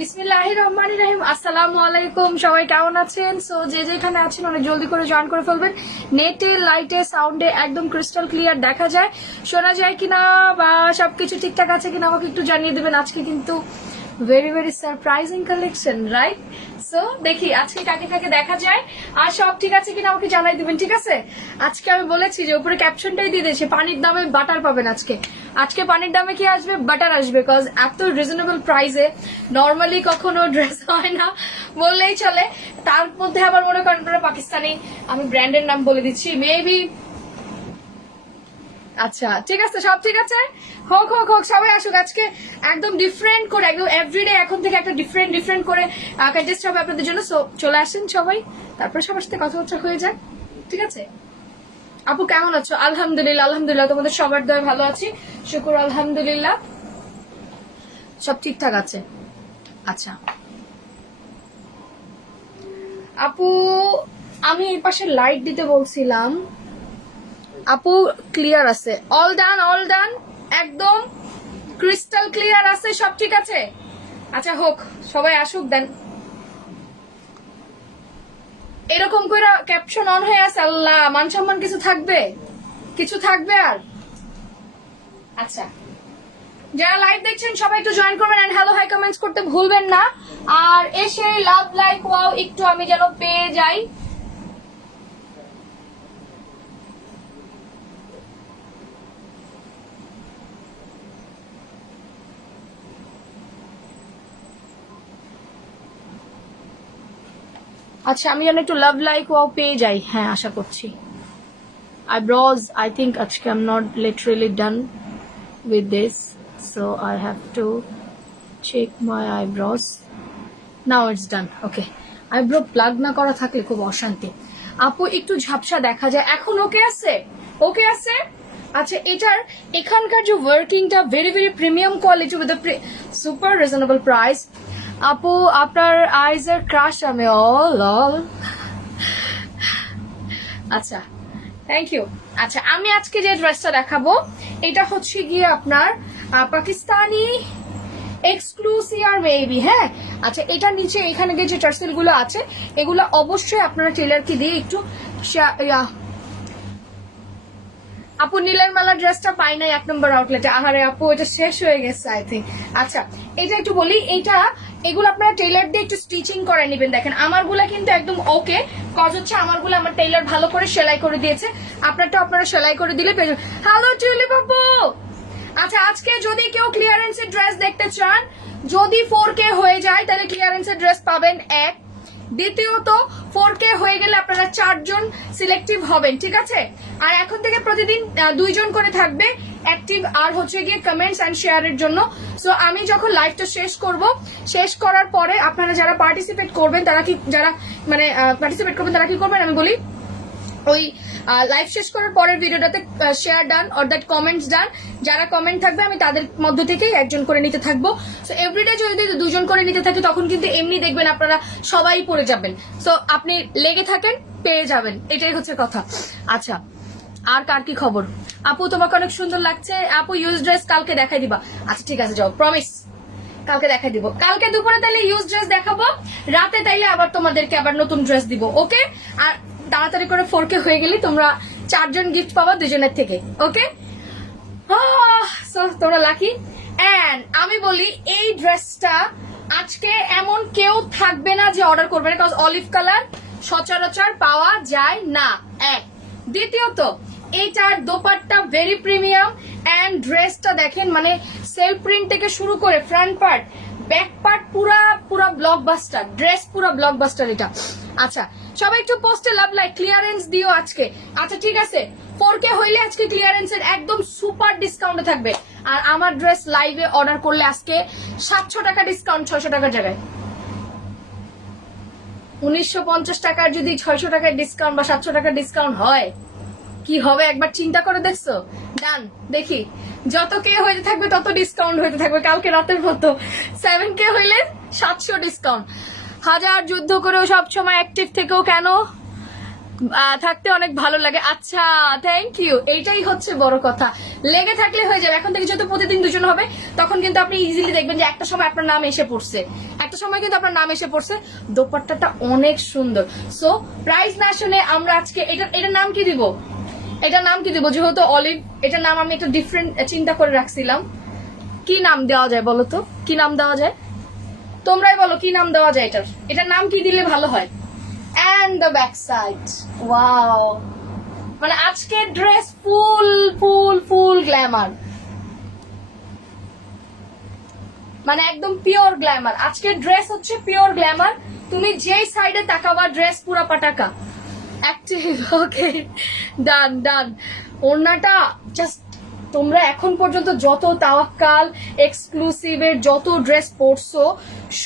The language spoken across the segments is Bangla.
বিসমিল্লাহির রহমানির রহিম। আসসালামু আলাইকুম, সবাই কেমন আছেন? সো যে যেখানে আছেন অনেক জলদি করে জয়েন করে ফেলবেন। নেটে, লাইটে, সাউন্ডে একদম ক্রিস্টাল ক্লিয়ার দেখা যায়, শোনা যায় কিনা বা সবকিছু ঠিকঠাক আছে কিনা আমাকে একটু জানিয়ে দেবেন। আজকে কিন্তু very very surprising collection, right? So দেখি আজকে কাকে কাকে দেখা যায় আর সব ঠিক আছে কিনা আমাকে জানাই দিবেন, ঠিক আছে? আজকে আমি বলেছি যে উপরে ক্যাপশনটাই দিয়ে দিয়েছে, পানির দামে বাটার পাবেন আজকে। আজকে পানির দামে কি আসবে? বাটার আসবে, বিকজ এত রিজনেবল প্রাইসে নর্মালি কখনো ড্রেস হয় না বললেই চলে। তার মধ্যে আবার মনে করেন পাকিস্তানি, আমি ব্র্যান্ডের নাম বলে দিচ্ছি, মেবি। আচ্ছা ঠিক আছে, সব ঠিক আছে, হোক হোক হোক, সবাই আসুক। আজকে একদম ডিফারেন্ট করে, একদম এভরিডে এখন থেকে একটা ডিফারেন্ট ডিফারেন্ট করে কন্টেস্ট হবে আপনাদের জন্য। সো চলে আসেন সবাই, তারপরে সবার সাথে কথাবার্তা হয়ে যায়, ঠিক আছে? আপু কেমন আছো? আলহামদুলিল্লাহ আলহামদুলিল্লাহ, তোমাদের সবার দয় ভালো আছি, শুকুর আলহামদুলিল্লাহ, সব ঠিকঠাক আছে। আচ্ছা আপু, আমি এই পাশে লাইট দিতে বলছিলাম। আপু ক্লিয়ার আছে, অল ডান অল ডান, একদম ক্রিস্টাল ক্লিয়ার আছে, সব ঠিক আছে। আচ্ছা হোক, সবাই আসুক দেন। এরকম করে ক্যাপশন অন হয়ে আছে, আল্লাহ মান সম্মান কিছু থাকবে, কিছু থাকবে আর। আচ্ছা যারা লাইভ দেখছেন সবাই একটু জয়েন করবেন এন্ড হ্যালো হাই কমেন্টস করতে ভুলবেন না। আর এসে লাভ লাইক ওয়াও একটু আমি যেন পেয়ে যাই। আচ্ছা আমি যেন একটু লাভ লাইক ওয়াও পেয়ে যাই, হ্যাঁ আশা করছি। eyebrows, I think আজকে I'm not literally done with this, so I have to check my eyebrows. Now it's done. Okay, eyebrow plug না করা থাকলে খুব অশান্তি। আপু একটু ঝাপসা দেখা যায়, এখন ওকে আছে? ওকে আছে। আচ্ছা এটার এখানকার যে ওয়ার্কিংটা very very premium quality with super reasonable price. আপু আপনার আইজ এর ক্রাশ আমি, অল অল। আচ্ছা থ্যাংক ইউ। আচ্ছা আমি আজকে যে ড্রেসটা দেখাবো এটা হচ্ছে গিয়ে আপনার পাকিস্তানি এক্সক্লুসিভ মেবি, হ্যাঁ। আচ্ছা এটা নিচে এখানে যে টার্সেল গুলো আছে এগুলো অবশ্যই আপনারা টেলারকে দিয়ে একটু। আপু নীলের মালা ড্রেসটা পাই নাই 1 নম্বর আউটলেটে, আহারে আপু এটা শেষ হয়ে গেছে আই থিঙ্ক। আচ্ছা এটা একটু বলি, এটা এগুলো আপনারা টেইলার দিয়ে একটু স্টিচিং করে নেবেন। দেখেন আমারগুলা কিন্তু একদম ওকে, কজ হচ্ছে আমারগুলো আমার টেইলার ভালো করে সেলাই করে দিয়েছে, আপনারটা আপনারা সেলাই করে দিলে পেয়ে যাবেন। হ্যালো টিউলিপ আপু। আচ্ছা আজকে যদি কেউ ক্লিয়ারেন্সের ড্রেস দেখতে চান, যদি 4K হয়ে যায় তাহলে ক্লিয়ারেন্সের ড্রেস পাবেন এক। দ্বিতীয়ত 4K হয়ে গেলে আপনারা 4 জন সিলেক্টিভ হবেন, ঠিক আছে? আর এখন থেকে প্রতিদিন 2 জন করে থাকবে অ্যাক্টিভ আর হচ্ছে গিয়ে কমেন্টস এন্ড শেয়ারের জন্য। সো আমি যখন লাইভটা শেষ করব, শেষ করার পরে আপনারা যারা পার্টিসিপেট করবেন তারা কি, যারা মানে পার্টিসিপেট করবেন তারা কি করবেন আমি বলি, ওই লাইভ শেষ করার পরের ভিডিওটাতে share done or that comments done, যারা কমেন্ট থাকবে আমি তাদের মধ্য থেকেই একজন করে নিতে থাকবো। সো এভরিডে যদি 2 জন করে নিতে থাকি তখন কিন্তু এমনি দেখবেন আপনারা সবাই পড়ে যাবেন। সো আপনি লেগে থাকেন, পেয়ে যাবেন, এটাই হচ্ছে কথা। আচ্ছা আর কার কি খবর? আপু তোমাকে অনেক সুন্দর লাগছে আপু, ইউজ ড্রেস কালকে দেখাই দিবা। আচ্ছা ঠিক আছে, যাও, প্রমিস কালকে দেখাই দিব। কালকে দুপুরে তাইলে ইউজ ড্রেস দেখাবো, রাতে তাইলে আবার তোমাদেরকে আবার নতুন ড্রেস দিব, ওকে? আর তাড়াতাড়ি করে 4K হয়ে গেলে তোমরা 4 জন গিফট পাবা 2 জনের থেকে, ওকে? তোমরা লাকি। এন্ড আমি বলি এই ড্রেসটা আজকে এমন কেউ থাকবে না যে অর্ডার করবে না, বিকজ অলিভ কালার সচরাচর পাওয়া যায় না, এক। দ্বিতীয়ত এইটার দোপাট্টা ভেরি প্রিমিয়াম এন্ড ড্রেসটা দেখেন, মানে সেলফ প্রিন্ট থেকে শুরু করে ফ্রন্ট পার্ট ব্যাক পার্ট পুরা পুরা ব্লকবাস্টার ড্রেস, পুরা ব্লকবাস্টার এটা। আচ্ছা সবাই একটু পোস্টে লাভ লাইক ক্লিয়ারেন্স দিও আজকে। আচ্ছা ঠিক আছে, 4K হইলে আজকে ক্লিয়ারেন্সের একদম সুপার ডিসকাউন্টে থাকবে। আর আমার ড্রেস লাইভে অর্ডার করলে আজকে 700 টাকা ডিসকাউন্ট, 600 টাকার জায়গায় 1950 টাকার যদি 600 টাকার ডিসকাউন্ট বা 700 টাকার ডিসকাউন্ট হয় কি হবে একবার চিন্তা করে দেখছো? ডান, দেখি যত কে হইতে থাকবে তত ডিসকাউন্ট হইতে থাকবে। কালকে রাতের মতো 7K হইলে 700 ডিসকাউন্ট। হাজার যুদ্ধ করেও সবসময় অ্যাক্টিভ থেকেও কেন থাকতে অনেক ভালো লাগে। আচ্ছা, থ্যাংক ইউ। এইটাই হচ্ছে বড় কথা, লেগে থাকলে হয়ে যাবে। এখন থেকে যেহেতু প্রতিদিন দুজন হবে, তখন কিন্তু আপনি ইজিলি দেখবেন যে একটা সময় আপনার নাম এসে পড়ছে, একটা সময় কিন্তু আপনার নাম এসে পড়ছে। দোপাট্টাটা অনেক সুন্দর। সো প্রাইস না শুনে আমরা আজকে এটার নাম কি দিব, এটার নাম কি দিব, যেহেতু অলিভ, এটার নাম আমি একটা ডিফারেন্ট চিন্তা করে রাখছিলাম। কি নাম দেওয়া যায় বলো তো, কি নাম দেওয়া যায়? তোমরাই বলো কি নাম দেওয়া যায় এটার নাম কি দিলে ভালো হয়? And the back side, wow, মানে আজকে ড্রেস ফুল ফুল ফুল গ্ল্যামার, মানে একদম পিওর গ্ল্যামার। আজকের ড্রেস হচ্ছে পিওর গ্ল্যামার। তুমি যেই সাইডে তাকাবা ড্রেস পুরা পাটাকা অ্যাক্টিভ। ওকে, ডান ডান। ওড়নাটা জাস্ট, তোমরা এখন পর্যন্ত যত তাওয়াক্কাল এক্সক্লুসিভের যত ড্রেস পরছো,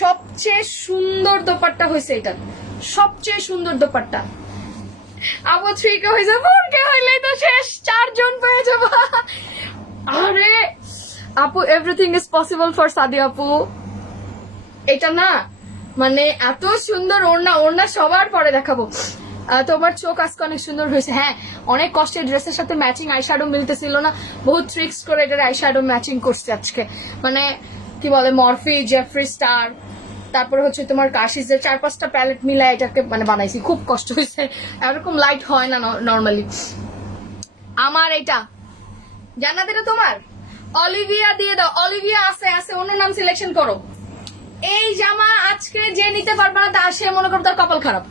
সবচেয়ে সুন্দর দোপাট্টা হয়েছে এটা, সবচেয়ে সুন্দর দোপাট্টা। আপু 3 কে হয়েছে, 4 কে হইলেই তো শেষ, 4 জন পেয়ে যাবো। আরে আপু, এভরিথিং ইজ পসিবল ফর সাদি আপু। এটা না মানে এত সুন্দর ওড়না, ওড়না সবার পরে দেখাবো। তোমার চোখ আজকে অনেক সুন্দর হয়েছে। হ্যাঁ, অনেক কষ্টে ড্রেসের সাথে ম্যাচিং আইশ্যাডো মিলতেছিল না, বহুত ট্রিক্স করে এটার আইশ্যাডো ম্যাচিং করছে আজকে। মানে কি বলে, মরফি, জেফ্রি স্টার, তারপরে হচ্ছে তোমার কাশিসের 4-5টা প্যালেট মিলা এটাকে মানে বানাইছি। খুব কষ্ট হয়েছে, এরকম লাইট হয় না নর্মালি। আমার এটা জান্নাত, এটা তোমার। অলিভিয়া দিয়ে দাও, অলিভিয়া আছে আছে, অন্য নাম সিলেকশন করো। এই জামা আজকে যে নিতে পারবে না তার, সে মনে করো তার কপাল খারাপ।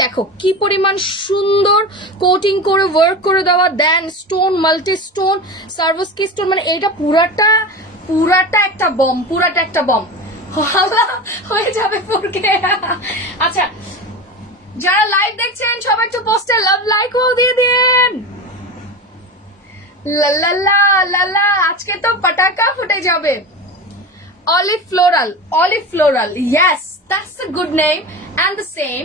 দেখো কি পরিমাণ সুন্দর কোটিং করে ওয়ার্ক করে দেওয়া, দেন স্টোন, মাল্টি স্টোন, সার্ভিসকি স্টোন, মানে এটা পুরাটা পুরাটা একটা বম, পুরাটা একটা বম। হয়ে যাবে পরকে। আচ্ছা, যারা লাইভ দেখছেন সবাই একটু পোস্টে লাভ লাইক ও দিয়ে দিন। লাল্লা লাল্লা, আজকে তো পটাকা ফুটে যাবে। Olive floral, olive floral, yes, that's a good name and the same.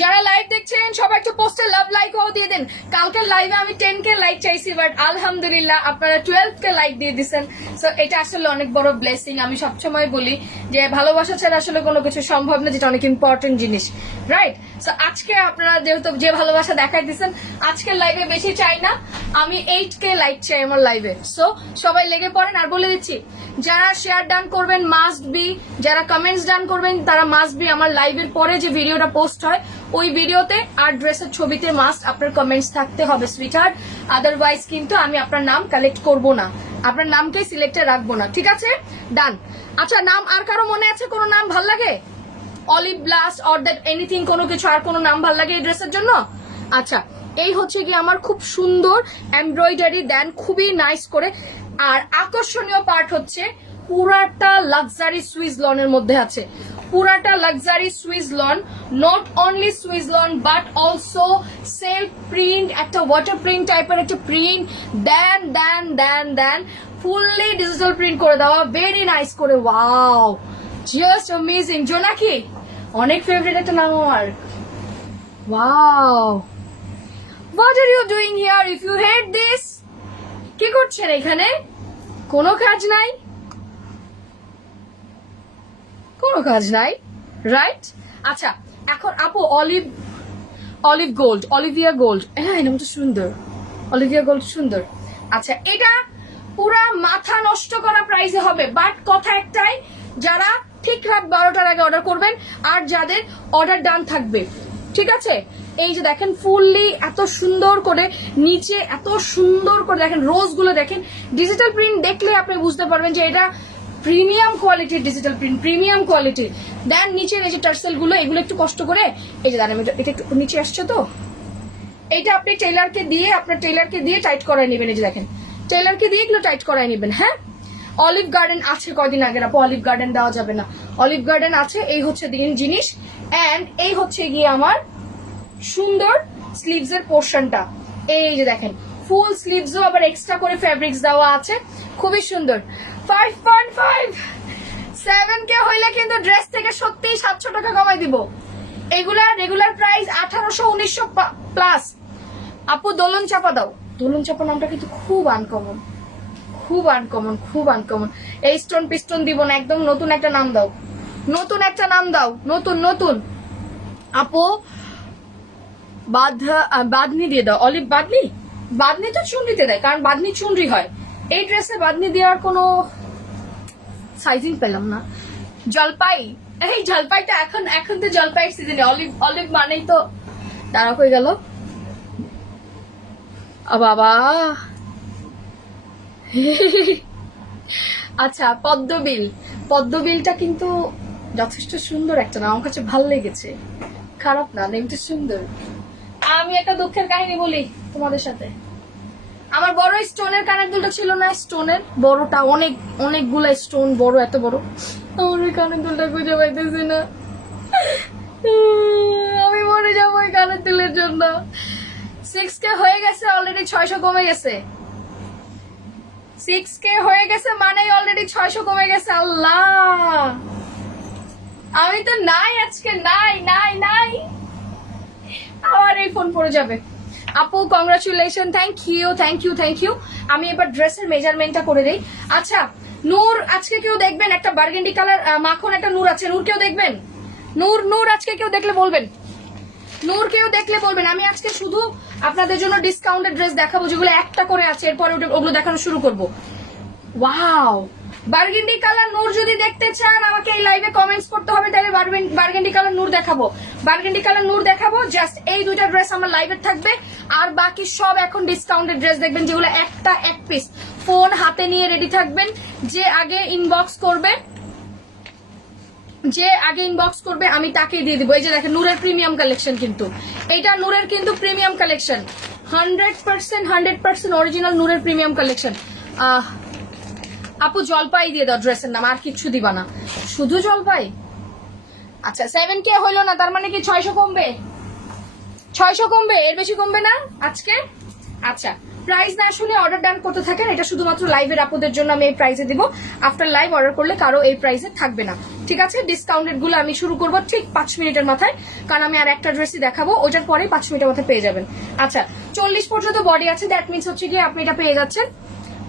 যারা লাইভ দেখছেন সবাই একটু পোস্টে লাভ লাইক ও দিয়ে দেন। কালকের লাইভে আমি 10K লাইক চাইছি, বাট আলহামদুলিল্লাহ আপনারা 12K লাইক দিয়ে দিচ্ছেন। সো এটা আসলে অনেক বড় ব্লেসিং। আমি সবসময় বলি যে ভালোবাসা ছাড়া আসলে কোনো কিছু সম্ভব না, যেটা অনেক ইম্পর্টেন্ট জিনিস, রাইট? সো আজকে আপনারা যেহেতু যে ভালোবাসা দেখাই দিচ্ছেন, আজকের লাইভে বেশি চাই না, আমি 8K লাইক চাই আমার লাইভে। সো সবাই লেগে পড়েন। আর বলে দিচ্ছি, যারা শেয়ার ডান করবেন মাস্ট বি, যারা কমেন্টস ডান করবেন তারা মাস্ট বি আমার লাইভের পরে যে ভিডিওটা পোস্ট হয় ওই ভিডিওতে আর ড্রেসের ছবিতে মাস্ট আপনার কমেন্টস থাকতে হবে সুইটহার্ট। আদারওয়াইজ কিন্তু আমি আপনার নাম কালেক্ট করব না, আপনার নামকে সিলেক্টে রাখবো না, ঠিক আছে? ডান। আচ্ছা, নাম আর কারো মনে আছে কোনো নাম ভাল লাগে? Olive blast or that anything, কোনো কিছু আর কোনো নাম ভাল লাগে এই ড্রেসের জন্য? আচ্ছা, এই হচ্ছে কি আমার খুব সুন্দর এমব্রয়ডারি, দেন খুবই নাইস করে। আর আকর্ষণীয় পার্ট হচ্ছে পুরাটা লাক্সারি সুইস লনের মধ্যে আছে, পুরাটা luxury Swiss loan, not only Swiss loan but also self print, একটা ওয়াটার প্রিন্ট টাইপের একটা প্রিন্ট, দেন দেন দেন দেন ফুললি ডিজিটাল প্রিন্ট করে দেওয়া, ভেরি নাইস করে। Wow, just amazing. জোনাকি অনেক ফেভারিট একটা নাম আমার। Wow, what are you doing here? If you hate this, কি করছেন এখানে? কোনো কাজ নাই, কোনো কাজ নাই, রাইট? আচ্ছা, এখন আপু olive, olive gold, Olivia gold, হ্যাঁ নামটা সুন্দর, অলিভিয়া গোল্ড সুন্দর। আচ্ছা, এটা পুরা মাথা নষ্ট করা প্রাইসে হবে, বাট কথা একটাই, যারা ঠিক রাত 12টার আগে অর্ডার করবেন আর যাদের অর্ডার ডান থাকবে, ঠিক আছে? এই যে দেখেন ফুললি এত সুন্দর করে, নিচে এত সুন্দর করে দেখেন রোজ গুলো দেখেন, ডিজিটাল প্রিন্ট দেখলে আপনি বুঝতে পারবেন যে এটা প্রিমিয়াম কোয়ালিটির ডিজিটাল প্রিন্ট, প্রিমিয়াম কোয়ালিটির। দেন নিচের এই যে টার্সেল গুলো, এগুলো একটু কষ্ট করে, এই যে দাঁড়ান এটা একটু নিচে আসছে তো, এইটা আপনি টেইলারকে দিয়ে, আপনার টেইলারকে দিয়ে টাইট করাই নেবেন। এই যে দেখেন টেইলারকে দিয়ে এগুলো টাইট করাই নেবেন। হ্যাঁ, অলিভ গার্ডেন আছে কয়দিন আগে, আপু অলিভ গার্ডেন দেওয়া যাবে না, অলিভ গার্ডেন আছে। এই হচ্ছে জিনিস, এন্ড এই হচ্ছে গিয়ে আমার সুন্দর স্লিভস এর পোর্শনটা। এই যে দেখেন ফুল স্লিভসও আবার এক্সট্রা করে ফেব্রিক্স দেওয়া আছে, খুবই সুন্দর। 5.5 7K হইলে কিন্তু ড্রেস থেকে সত্যি 700 টাকা কমাই দিব। এগুলা রেগুলার প্রাইস 1800-1900 প্লাস। আপু দোলন চাপা দাও, দোলন চাপা নামটা কিন্তু খুব আনকমন, খুব আনকমন, খুব আনকমন। এই স্টোন পিস্টন দিব না, একদম নতুন একটা নাম দাও। নতুন একটা নাম দাও, নতুন নতুন। আপু বাদনি দিয়ে দাও, অলিভ বাদনি। বাদনি তো চুনরিতে দেয়, কারণ বাদনি চুনরি হয়। এই ড্রেসে বাদনি দেওয়ার কোনো সাইজিং পেলাম না। জলপাই, এই জলপাইটা এখন এখন তো জলপাইয়ের সিজনে, অলিভ অলিভ মানেই তো। তারা কই গেল বাবা। আচ্ছা পদ্মবিল, পদ্মবিলটা কিন্তু যথেষ্ট সুন্দর একটা নাম, আমার কাছে ভালো লেগেছে, খারাপ না, নেমটা সুন্দর। আমি একটা দুঃখের কাহিনী বলি তোমাদের সাথে। আমার বড় স্টোনের কানের দুলটা ছিল না, স্টোনের বড়টা, অনেক অনেকগুলো স্টোন, বড় এত বড়। আমার ওই কানের দুলটা খুঁজে পাইতেছি না, আমি মরে যাবো ওই কানের দুলের জন্য। 6K হয়ে গেছে অলরেডি, 600 কমে গেছে। 6K হয়ে গেছে মানে অলরেডি 600 কমে গেছে। আল্লাহ, আমি তো নাই আজকে, নাই নাই নাই। আবার এই ফোন পড়ে যাবে। আপু congratulation, thank you thank you thank you. আমি এবার ড্রেসের মেজারমেন্টটা করে দেই। আচ্ছা নূর, আজকে কেউ দেখবেন একটা বার্গেন্ডি কালার মাখন একটা নূর আছে, নূর কেউ দেখবেন? নূর নূর আজকে কেউ দেখলে বলবেন, নূর কেউ দেখলে বলবেন। আমি আজকে শুধু আপনাদের জন্য ডিসকাউন্টেড ড্রেস দেখাবো, যেগুলো একটা করে আছে, এরপরে ওগুলো দেখানো শুরু করবো। ওয়াও, বার্গেন্ডি কালার নূর যদি দেখতে চান আমাকে এই লাইভে কমেন্টস করতে হবে, তাহলে বার্গেন্ডি কালার নূর দেখাবো, বার্গেন্ডি কালার নূর দেখাবো। জাস্ট এই দুইটা ড্রেস আমার লাইভে থাকবে, আর বাকি সব এখন ডিসকাউন্টেড ড্রেস দেখবেন, যেগুলো একটা এক পিস। ফোন হাতে নিয়ে রেডি থাকবেন, যে আগে ইনবক্স করবে, যে আগে ইনবক্স করবে আমি তাকে দিয়ে দিব। এই যে দেখেন নূরের প্রিমিয়াম কালেকশন, কিন্তু এটা নূরের কিন্তু প্রিমিয়াম কালেকশন, 100% অরিজিনাল নূরের প্রিমিয়াম কালেকশন। আপু জলপাই দিয়ে দাও ড্রেসের নাম, আর কিছু দিবা না, শুধু জলপাই। আচ্ছা 7K হইলো না, তার মানে কি 600 কমবে? 600 কমবে, এর বেশি কমবে না আজকে। আচ্ছা প্রাইস না শুনে অর্ডার ডান করতে থাকেন, এটা শুধুমাত্র লাইভের আপুদের জন্য আমি এই প্রাইসে দিব। আফটার লাইভ অর্ডার করলে কারো এই প্রাইসে থাকবে না, ঠিক আছে? ডিসকাউন্টেড গুলো আমি শুরু করবো ঠিক 5 মিনিটের মাথায়, কারণ আমি আর একটা ড্রেসই দেখাবো, ওটার পরে 5 মিনিটের মাথায় পেয়ে যাবেন। আচ্ছা 40 পর্যন্ত বডি আছে, দ্যাট মিনস হচ্ছে কি আপনি এটা পেয়ে যাচ্ছেন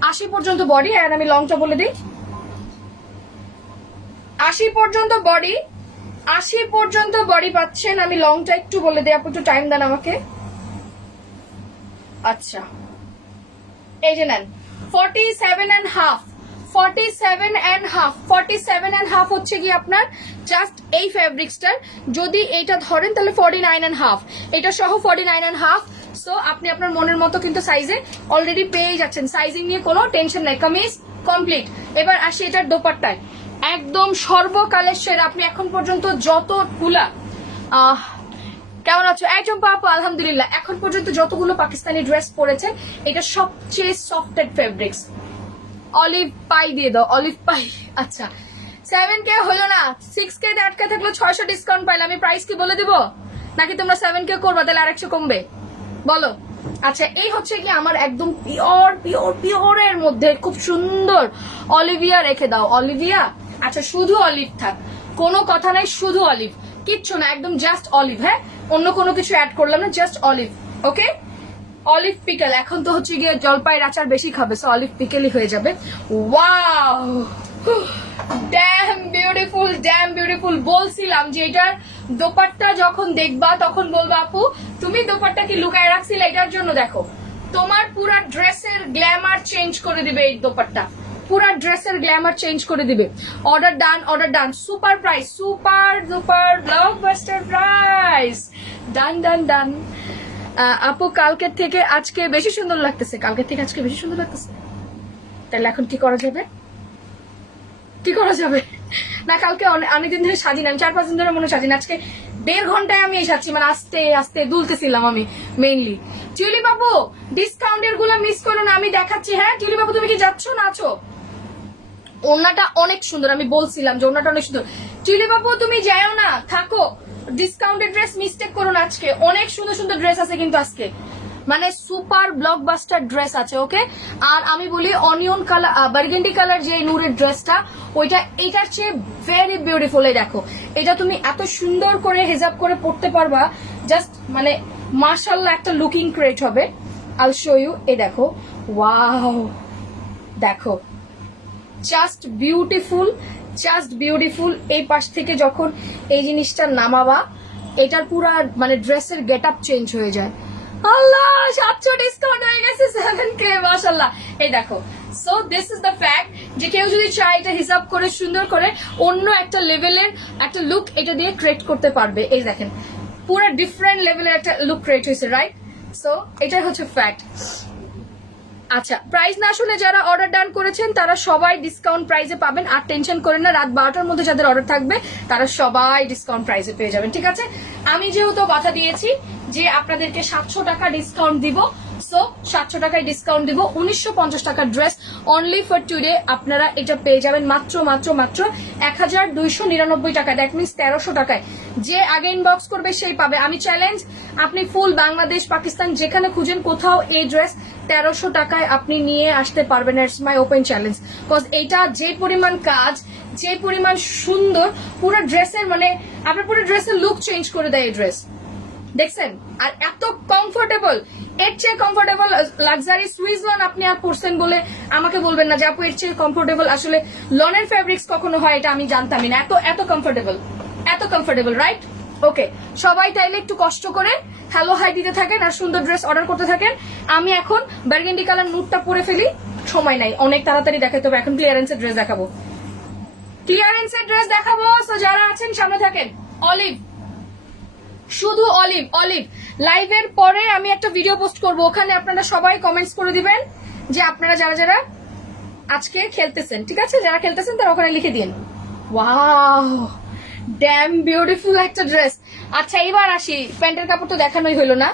80 পর্যন্ত বডি। আর আমি লংটা বলে দিই, 80 পর্যন্ত বডি, 80 পর্যন্ত বডি পাচ্ছেন। আমি লংটা একটু বলে দিই, আপনি একটু টাইম দেন আমাকে। আচ্ছা এই যে নেন 47.5, 47.5 হচ্ছে কি আপনার জাস্ট এই ফেব্রিক্সটার। যদি এইটা ধরেন তাহলে 49.5, এটা সহ 49.5। সো আপনি আপনার মনের মতো কিন্তু সাইজে অলরেডি পেয়ে যাচ্ছেন, সাইজিং নিয়ে কোনো টেনশন নাই। কামিজ কমপ্লিট। এবার আসি এটার দোপাট্টায়, একদম সর্বকালের সেরা। আপনি এখন পর্যন্ত যতগুলা কেমন আছো এই চম্পা আপু? আলহামদুলিল্লাহ। এখন পর্যন্ত যতগুলো পাকিস্তানি ড্রেস পরেছেন, এটা সবচেয়ে সফটেড ফেব্রিক্স। অলিভ পাই দিয়ে দাও, অলিভ পাই। আচ্ছা 7K হলো না, 6K তে আটকে থাকলো, 600 ডিসকাউন্ট পাইলে আমি প্রাইস কি বলে দিব, নাকি তোমরা 7K করবা তাহলে আর 100 কমবে বলো? আচ্ছা এই হচ্ছে কি আমার একদম পিওর পিওর পিওরের মধ্যে খুব সুন্দর অলিভিয়া রেখে দাও, অলিভিয়া। আচ্ছা শুধু অলিভ থাক, কোনো কথা নাই, শুধু অলিভ, কিচ্ছু না, একদম জাস্ট অলিভ। হ্যাঁ অন্য কোনো কিছু অ্যাড করলাম না, জাস্ট অলিভ। ওকে অলিভ পিকেল, এখন তো হচ্ছে গিয়ে জলপাইয়ের আচার বেশি খাবে, সো অলিভ পিকেলই হয়ে যাবে। Wow dam beautiful, dam beautiful. বলছিলাম যে এটার দোপাট্টা যখন দেখবা তখন বলবা আপু তুমি দোপাট্টা কি লুকায় রাখছিলে, এটার জন্য দেখো তোমার পুরা ড্রেসের গ্ল্যামার চেঞ্জ করে দিবে এই দোপাট্টা, পুরা ড্রেসের গ্ল্যামার চেঞ্জ করে দিবে। Order done, order done. Super price, super duper blockbuster price, done done done. আপু কালকের থেকে আজকে বেশি সুন্দর লাগতেছে, কালকের থেকে আজকে বেশি সুন্দর লাগতেছে। তাহলে এখন কি করা যাবে, কি করা যাবে? না কালকে অনেকদিন ধরে সাজি না, 4-5 দিন ধরে মনে সাজি না, আজকে 1.5 ঘন্টায় আমি এই সাজছি, মানে আস্তে আস্তে দুলতেছিলাম আমি মেইনলি। টিউলি বাবু ডিসকাউন্টের গুলো মিস করো না, আমি দেখাচ্ছি। হ্যাঁ টিউলি বাবু তুমি কি যাচ্ছ না আছো? ওড়নাটা অনেক সুন্দর, আমি বলছিলাম যে ওড়নাটা অনেক সুন্দর। টিউলি বাবু তুমি যাও না, থাকো, ডিসকাউন্টেড ড্রেস মিস্টেক করো না, আজকে অনেক সুন্দর সুন্দর ড্রেস আছে কিন্তু আজকে, মানে সুপার ব্লকবাস্টার ড্রেস আছে। ওকে আর আমি বলি অনিয়ন কালার, বার্গেন্ডি কালার যে নূরের ড্রেসটা, ওইটা এটার চেয়ে ভেরি বিউটিফুল। এই দেখো এটা তুমি এত সুন্দর করে হেজাব করে পড়তে পারবা, জাস্ট মানে মাশাআল্লাহ একটা লুকিং ক্রিয়েট হবে। আইল শো ইউ। এই দেখো ওয়াও, দেখো জাস্ট বিউটিফুল, জাস্ট বিউটিফুল। এই পাশ থেকে যখন এই জিনিসটা নামাবা, এটার পুরা মানে ড্রেসের গেট আপ চেঞ্জ হয়ে যায়। আল্লাহ, 700 ডিসকাউন্ট হয়ে গেছে 7K, মাশাআল্লাহ। এই দেখো, so this is the fact যে কেউ যদি চায় এটা হিসাব করে সুন্দর করে অন্য একটা লেভেলের একটা লুক এটা দিয়ে ক্রিয়েট করতে পারবে। এই দেখেন, পুরো ডিফারেন্ট লেভেলের একটা লুক ক্রিয়েট হয়েছে, রাইট? সো এটাই হচ্ছে ফ্যাক্ট। আচ্ছা, প্রাইস না শুনে যারা অর্ডার ডান করেছেন তারা সবাই ডিসকাউন্ট প্রাইসে পাবেন। আর টেনশন করেন না, রাত 12টার মধ্যে যাদের অর্ডার থাকবে তারা সবাই ডিসকাউন্ট প্রাইসে পেয়ে যাবেন, ঠিক আছে? আমি যেহেতু কথা দিয়েছি যে আপনাদেরকে 700 টাকা ডিসকাউন্ট দিব, সো 700 টাকায় ডিসকাউন্ট দিব। 1950 টাকার ড্রেস অনলি ফর টুডে আপনারা এটা পেয়ে যাবেন মাত্র মাত্র মাত্র 1299 টাকা। দ্যাট মিনস 1300 টাকায়। যে আগে ইনবক্স করবে সেই পাবে। আমি চ্যালেঞ্জ, আপনি ফুল বাংলাদেশ পাকিস্তান যেখানে খুঁজেন কোথাও এই ড্রেস 1300 টাকায় আপনি নিয়ে আসতে পারবেন। It's my open challenge. Because এইটা যে পরিমাণ কাজ, যে পরিমাণ সুন্দর, পুরো ড্রেসের মানে আপনার পুরো ড্রেসের লুক চেঞ্জ করে দেয় এই ড্রেস, দেখছেন? আর এত কমফোর্টেবল, এর চেয়ে কমফোর্টেবল লাক্সারি সুইস লন আপনি আর পরছেন বলে আমাকে বলবেন না যে আপু এর চেয়ে কমফোর্টেবল আসলে লনের ফেব্রিক্স কখনো হয়, এটা আমি জানতামই না। এত এত কমফোর্টেবল, এত কমফোর্টেবল, রাইট? ওকে, সবাই তাইলে একটু কষ্ট করে হ্যালো হাই দিতে থাকেন আর সুন্দর ড্রেস অর্ডার করতে থাকেন। আমি এখন বার্গেন্ডি কালার নুটটা পরে ফেলি, সময় নাই, অনেক তাড়াতাড়ি দেখাতে হবে। এখন ক্লিয়ারেন্সের ড্রেস দেখাবো, ক্লিয়ারেন্সের ড্রেস দেখাবো। সো যারা আছেন সামনে থাকেন। অলিভ, শুধু অলিভ, অলিভ। লাইভের পরে আমি একটা ভিডিও পোস্ট করব, ওখানে আপনারা সবাই কমেন্টস করে দিবেন যে আপনারা যারা যারা আজকে খেলতেছেন, ঠিক আছে? যারা খেলতেছেন তারা ওখানে লিখে দিন। ওয়াও, ড্যাম বিউটিফুল একটা ড্রেস। আচ্ছা, এবার আসি, প্যান্টের কাপড় তো দেখানোই হলো না।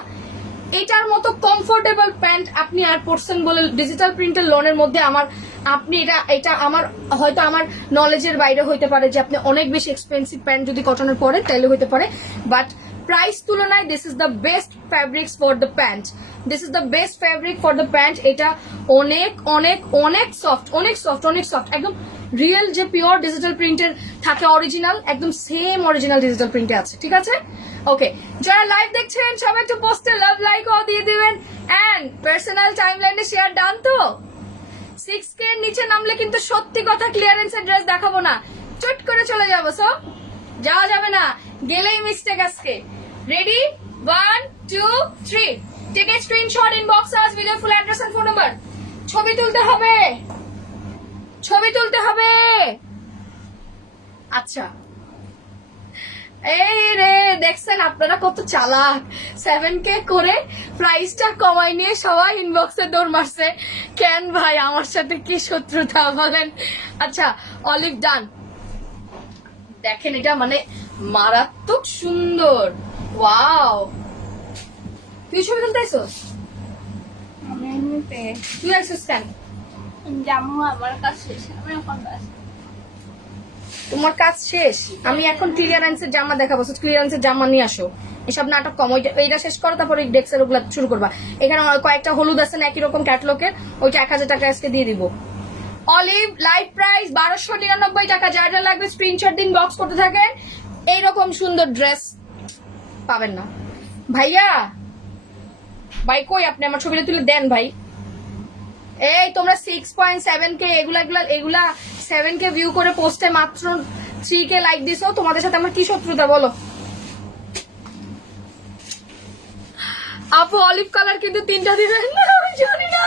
এটার মতো কমফোর্টেবল প্যান্ট আপনি আর পরছেন বলে ডিজিটাল প্রিন্টের লোনের মধ্যে আমার, আপনি এটা আমার হয়তো আমার নলেজের বাইরে হইতে পারে যে আপনি অনেক বেশি এক্সপেন্সিভ প্যান্ট যদি কটনের পরেন তাইলে হইতে পারে, বাট প্রাইস তুলনায় this is the best fabrics for the pant. This is the best fabric for the pant. এটা অনেক অনেক অনেক সফট, অনেক সফট, অনেক সফট, একদম রিয়েল যে পিওর ডিজিটাল প্রিন্টের থাকে অরিজিনাল, একদম সেম অরিজিনাল ডিজিটাল প্রিন্টে আছে, ঠিক আছে? ওকে, যারা লাইভ দেখছেন সবাই একটু পোস্টে লাভ লাইক ও দিয়ে দিবেন এন্ড পার্সোনাল টাইমলাইনে শেয়ার ডান। তো 6K এর নিচে নামলে কিন্তু সত্যি কথা ক্লিয়ারেন্সের ড্রেস দেখাবো না, চট করে চলে যাবো। সো যাওয়া যাবে না, গেলেই মিস্টেক আজকে। Ready, 1 2 3, take a screenshot, inbox us with full address and phone number. ছবি তুলতে হবে, ছবি তুলতে হবে। আচ্ছা, এই রে, দেখছেন আপনারা কত চালাক, 7K করে প্রাইসটা কমাই নিয়ে সবাই ইনবক্সে দৌড় মারছে। কেন ভাই, আমার সাথে কি শত্রুতা বলেন? আচ্ছা, অলিভ ডান। দেখেন, এটা মানে মারাত্মক সুন্দর। ওয়াও, তুই ছবি তুলতে আইসোস? তুই আইসোস কেন? জামু আমার কাজ শেষ, আমি এখন বাস। তোমার কাজ শেষ, আমি এখন ক্লিয়ারেন্সের জামা দেখাবো। ক্লিয়ারেন্সের জামা নিয়ে আসো, এসব নাটক কম। ওইটা শেষ করো, তারপরে ডেক্সের ওগুলা শুরু করবা। এখানে কয়েকটা হলুদ আছে না একই রকম ক্যাটলগের, ওইটা 1000 টাকা আজকে দিয়ে দিব। অলিভ লাইভ প্রাইস 1299 টাকা। যার যা লাগবে স্ক্রিনশট দিন, বক্স করতে থাকেন। এইরকম সুন্দর ড্রেস পাবেন না। ভাইয়া, ভাই কই আপনি? আমার ছবিটা তুলে দেন ভাই। এই তোমরা 6.7K এগুলা 7K ভিউ করে পোস্টে মাত্র 3K লাইক দিছো, তোমাদের সাথে আমার কি শত্রুতা বলো? আপু অলিভ কালার কিন্তু 3টা দিবেন না, আমি জানি না।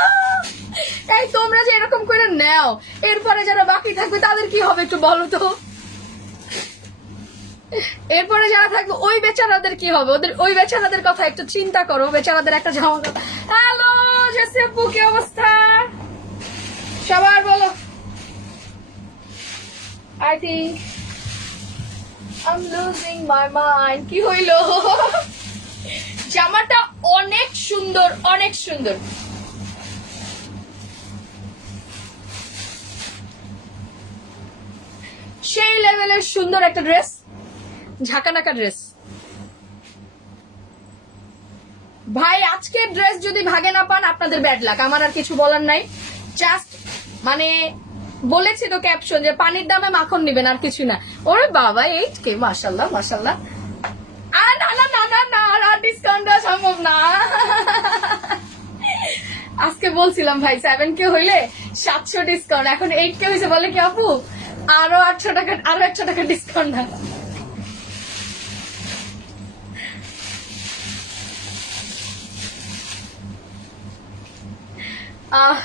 এই তোমরা যে এরকম করে নাও, এরপরে যারা বাকি থাকবে তাদের কি হবে একটু বলো তো? এরপরে যারা থাকবে ওই বেচারাদের কি হবে? ওদের ওই বেচারাদের কথা একটু চিন্তা করো। বেচারাদের একটা জামা। হ্যালো জেসিপু, কি অবস্থা সবার বলো? I think I'm losing my mind. কি হইলো? জামাটা অনেক সুন্দর, অনেক সুন্দর। সেই লেভেলের সুন্দর একটা ড্রেস, ঝাঁকানাকা ড্রেস। ভাই আজকের ড্রেস যদি ভাগে না পান আপনাদের ব্যাড লাক, আমার আর কিছু বলার নাই। জাস্ট মানে বলেছি তো ক্যাপশন যে পানির দামে মাখন নিবেন, আর কিছু না। ওরে বাবা, 8K, মাশাআল্লাহ মাশাআল্লাহ। না না না না না, আর ডিসকাউন্ট দেওয়া সম্ভব না। আজকে বলছিলাম ভাই 7K হইলে 700 ডিসকাউন্ট, এখন 8K হয়েছে, বলে কি আপু আরো 800 টাকা, আরো 100 টাকা ডিসকাউন্ট না। আহ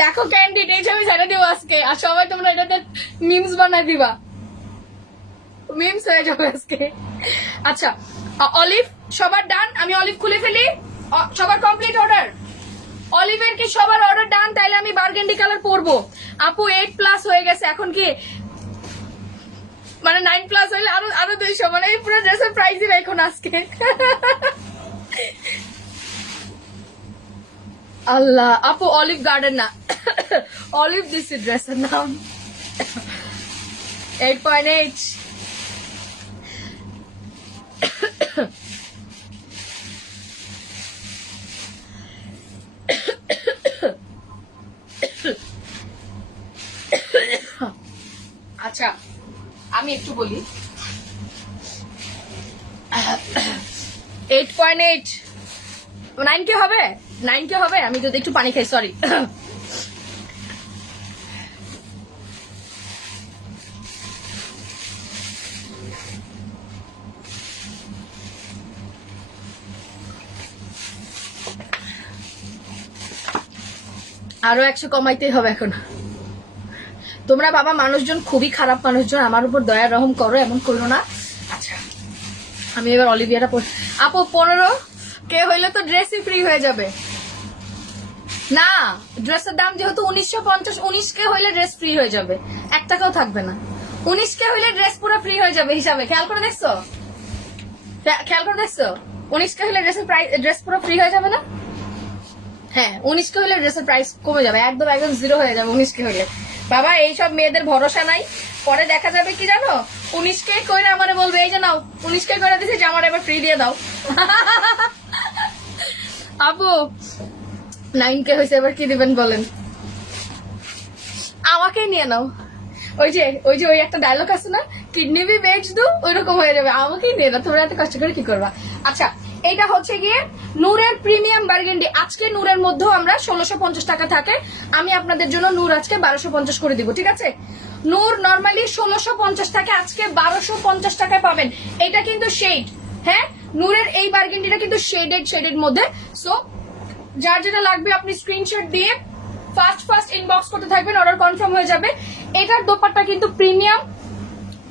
দেখো ক্যান্ডিড, এই ছবি ছেড়ে দিব আজকে, আর সবাই তোমরা এটাতে মিমস বানাই দিবা, মিমস হয়ে যাবে আজকে। আচ্ছা অলিভ সবার ডান, আমি অলিভ খুলে ফেলি, সবার কমপ্লিট অর্ডার। অলিভের কি সবার অর্ডার ডান? তাইলে আমি বার্গেন্ডি কালার পরবো। আপু 8+ হয়ে গেছে, এখন কি মানে 9+ হইলে আরো আরো 200, মানে এই পুরো ড্রেসের প্রাইসই এখন আজকে। আল্লাহ, আপু অলিভ গার্ডেন না, অলিভ দিছি ড্রেসের নাম। 8.8। আচ্ছা আমি একটু বলি, 8.8 9K হবে, 9K হবে। আমি যদি একটু পানি খাই, সরি। আরো 100 কমাইতেই হবে এখন। তোমরা বাবা মানুষজন খুবই খারাপ মানুষজন, আমার উপর দয়া রহম করো, এমন করো না। আচ্ছা আমি এবার অলিভিয়াটা আপু 15K হইলে তো ড্রেসই ফ্রি হয়ে যাবে না। ড্রেসের দাম যেহেতু 1950, 19K হইলে ড্রেস ফ্রি হয়ে যাবে, 1 টাকাও থাকবে না। 19K হইলে ড্রেস পুরো ফ্রি হয়ে যাবে হিসাবে, খেয়াল করে দেখছো, খেয়াল করে দেখছো? 19K হইলে ড্রেস পুরো ফ্রি হয়ে যাবে না? হ্যাঁ 19K হইলে ড্রেসের প্রাইস কমে যাবে, একদম একদম 0 হয়ে যাবে 19K হইলে। বাবা এইসব মেয়েদের ভরসা নাই, পরে দেখা যাবে কি জানো, 19K কইরা আমারে বলবে এই যে নাও 19K করে দিছি, যে আমার এবার ফ্রি দিয়ে দাও। আপু 9K হয়েছে, এবার কি দিবেন বলেন? আমাকেই নিয়ে নাও। ওই যে ওই একটা ডায়লগ আছে না, কিডনি বি বেচ দু, ওইরকম হয়ে যাবে, আমাকেই নিয়ে নাও, তোমরা এত কষ্ট করে কি করবা। আচ্ছা এটা হচ্ছে গিয়ে নূরের প্রিমিয়াম বার্গেন্ডি। আজকে নূরের মধ্যেও আমরা 1650 টাকা থাকে, আমি আপনাদের জন্য নূর আজকে 1250 করে দিব, ঠিক আছে? নূর নর্মালি 1650 থাকে, আজকে 1250 টাকায় পাবেন। এটা কিন্তু শেড, হ্যাঁ নূরের এই বার্গেন্ডিটা কিন্তু শেডেড মধ্যে। সো যার যেটা লাগবে আপনি স্ক্রিনশট দিয়ে ফার্স্ট ইনবক্স করতে থাকবেন, অর্ডার কনফার্ম হয়ে যাবে। এটার দোপাট্টা কিন্তু প্রিমিয়াম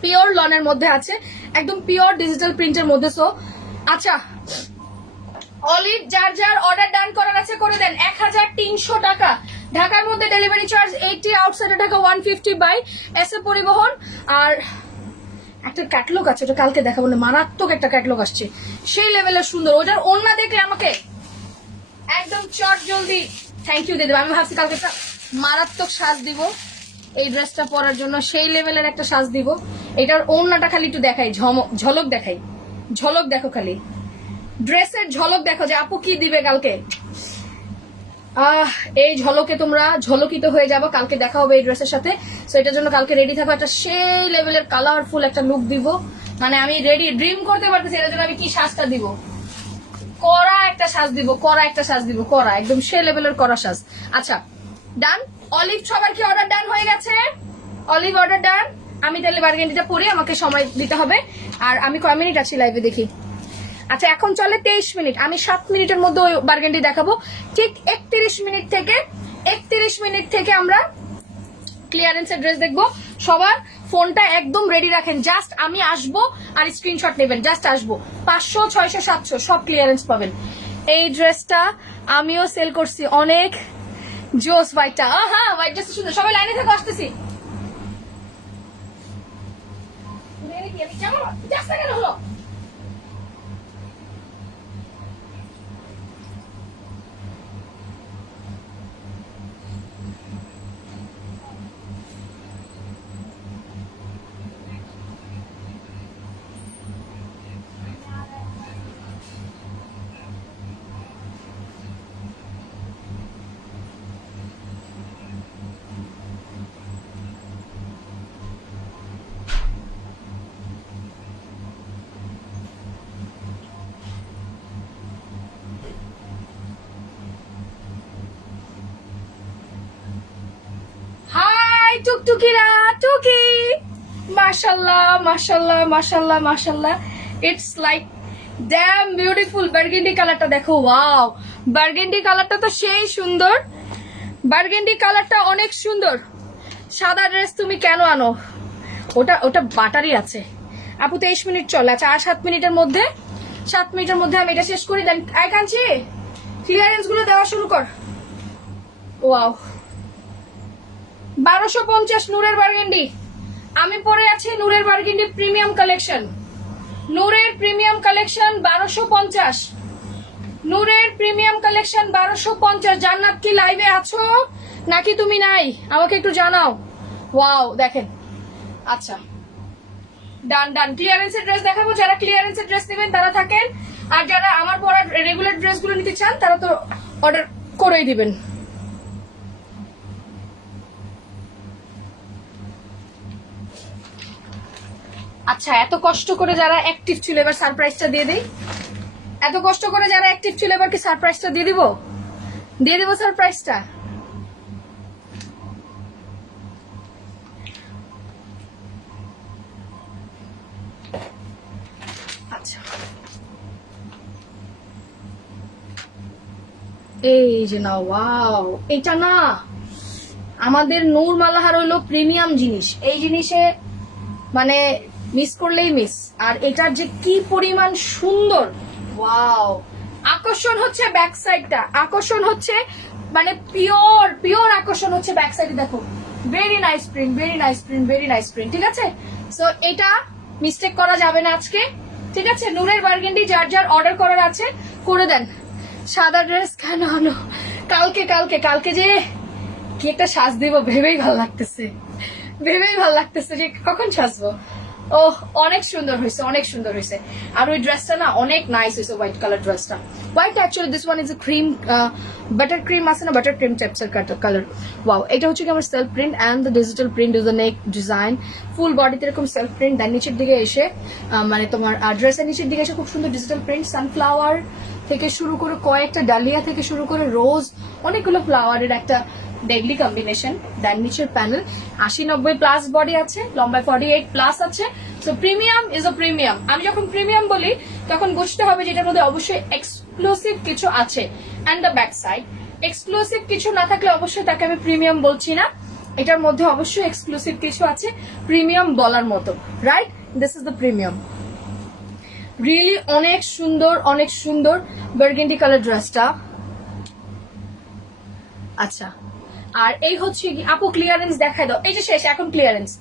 পিওর লনের মধ্যে আছে, একদম পিওর ডিজিটাল প্রিন্টের মধ্যে। সো আচ্ছা অলিভ যার অর্ডার ডান করার আছে করে দেন। 1300 টাকা ঢাকার মধ্যে ডেলিভারি চার্জ 80, আউটসাইডে টাকা 150 বাই এসএ পরিবহন। আর একটা ক্যাটলগ আছে, ওটা কালকে দেখাবো, মারাত্মক একটা ক্যাটলগ আসছে, সেই লেভেলের সুন্দর। ওটার ওড়না দেখলে আমাকে একদম চট জলদি থ্যাংক ইউ দিয়ে দেবো। আমি ভাবছি কালকে একটা মারাত্মক সাজ দিব এই ড্রেসটা পরার জন্য, সেই লেভেলের একটা সাজ দিব। এটার ওড়নাটা খালি একটু দেখাই, ঝলক দেখাই, ঝলক দেখো, খালি ড্রেসের ঝলক দেখো যে আপু কি দিবে কালকে। এই ঝলকে তোমরা ঝলকিত হয়ে যাবো, কালকে দেখা হবে এই ড্রেসের সাথে। সো এটার জন্য কালকে রেডি থাকো, একটা সেই লেভেলের কালারফুল একটা লুক দিব, মানে আমি রেডি ড্রিম করতে পারতেছি এটার জন্য আমি কি সাজটা দিব। করা একটা সাজ দিব, করা একদম সে লেভেলের করা সাজ। আচ্ছা ডান। অলিভ সবার কি অর্ডার ডান হয়ে গেছে? অলিভ অর্ডার ডান। আমি তাহলে বার্গেন্ডিটা পরি, আমাকে সময় দিতে হবে। আর আমি কয় মিনিট আছি লাইভে দেখি। আচ্ছা এখন চলে 23 মিনিট, আমি 7 মিনিটের মধ্যে ওই বার্গেন্ডি দেখাবো। ঠিক 31 মিনিট থেকে আমরা ক্লিয়ারেন্সের ড্রেস দেখবো। সবার ফোনটা একদম রেডি রাখেন, জাস্ট আমি আসবো আর স্ক্রিনশট নেবেন, জাস্ট আসবো। 500, 600, 700 সব ক্লিয়ারেন্স পাবেন। এই ড্রেসটা আমিও সেল করছি, অনেক জোস। হোয়াইটটা, হ্যাঁ হোয়াইট ড্রেসটা সুন্দর, সবাই লাইনে থেকে আসতেছি। কেন হলো? টুকটুকিরা টুকি, মাশাল্লাহ মাশাল্লাহ মাশাল্লাহ মাশাল্লাহ, it's like dam beautiful. Burgundy কালারটা দেখো, ওয়াও, বার্গেন্ডি কালারটা তো সেই সুন্দর, বার্গেন্ডি কালারটা অনেক সুন্দর। সাদা ড্রেস তুমি কেন আনো? ওটা ওটা বাটারি আছে আপু। 23 মিনিট চলে, আচ্ছা আর 7 মিনিটের মধ্যে, 7 মিনিটের মধ্যে আমি এটা শেষ করি। দেন আই কাঞ্চি ক্লিয়ারেন্স গুলো দেওয়া শুরু কর। ওয়াও, 1250 নূরের বার্গেন্ডি। আমি পরে আছি নূরের বার্গেন্ডি প্রিমিয়াম কালেকশন, নূরের প্রিমিয়াম কালেকশন 1250, নূরের প্রিমিয়াম কালেকশন 1250। জান্নাত কি লাইভে আছো নাকি তুমি নাই? আমাকে একটু জানাও। ওয়াও দেখেন, আচ্ছা ডান ডান। ক্লিয়ারেন্সের ড্রেস দেখাবো, যারা ক্লিয়ারেন্সের ড্রেস নেবেন তারা থাকেন, আর যারা আমার পরা রেগুলার ড্রেসগুলো নিতে চান তারা তো অর্ডার করেই দিবেন। আচ্ছা, এত কষ্ট করে যারা অ্যাক্টিভ ছিল এবার সারপ্রাইজটা দিয়ে দেই। এত কষ্ট করে যারা অ্যাক্টিভ ছিল এবার কি সারপ্রাইজটা দিয়ে দিব? দিয়ে দিব সারপ্রাইজটা। আচ্ছা, এই যে না, ওয়াও, এটা না আমাদের নূর মালাহার হলো প্রিমিয়াম জিনিস। এই জিনিসে মানে মিস করলেই মিস। আর এটার যে কি পরিমাণ সুন্দর, ওয়াও। আকর্ষণ হচ্ছে ব্যাক সাইডটা, আকর্ষণ হচ্ছে মানে পিওর পিওর আকর্ষণ হচ্ছে ব্যাক সাইডে। দেখো, very nice print, very nice print, very nice print. ঠিক আছে, সো এটা মিস্টেক করা যাবে না আজকে। ঠিক আছে, নূরের বার্গেন্ডি যার যার অর্ডার করার আছে করে দেন। সাদা ড্রেস কেন আনো? কালকে কালকে কালকে যে কি একটা সাজ দিব ভেবেই ভালো লাগতেছে, ভেবেই ভালো লাগতেছে যে কখন সাজবো। ও অনেক সুন্দর হয়েছে, অনেক সুন্দর হয়েছে। আর ওই ড্রেসটা না অনেক নাইস হয়েছে, হোয়াইট কালার ড্রেসটা। White actually this one is a cream, butter cream আছে না, বাটার ক্রিম টাইপসের কালার। ওয়াও, এটা হচ্ছে কি আমার self print and the digital print is the neck design. Full বডিতে এরকম সেলফ প্রিন্ট, দেন নিচের দিকে এসে মানে তোমার ড্রেসের নিচের দিকে এসে খুব সুন্দর ডিজিটাল প্রিন্ট। সানফ্লাওয়ার থেকে শুরু করে কয়েকটা ডালিয়া থেকে শুরু করে রোজ, অনেকগুলো ফ্লাওয়ারের একটা ডেডলি কম্বিনেশন। দেন নিচের প্যানেল 80-90 প্লাস বডি আছে, লম্বায় 48 প্লাস আছে। So premium is a premium. আমি যখন প্রিমিয়াম বলি তখন বুঝতে হবে যেটার মধ্যে অবশ্যই এক্সক্লুসিভ কিছু আছে। And the back side exclusive কিছু না থাকলে অবশ্যই তাকে আমি প্রিমিয়াম বলছি না। এটার মধ্যে অবশ্যই এক্সক্লুসিভ কিছু আছে প্রিমিয়াম বলার মতো, right? This is the premium. Really অনেক সুন্দর, অনেক সুন্দর বার্গেন্ডি কালার ড্রেসটা। আচ্ছা, আর এই হচ্ছে কি আপু ক্লিয়ারেন্স দেখাই দাও। এই যে শেষ, এখন ক্লিয়ারেন্স,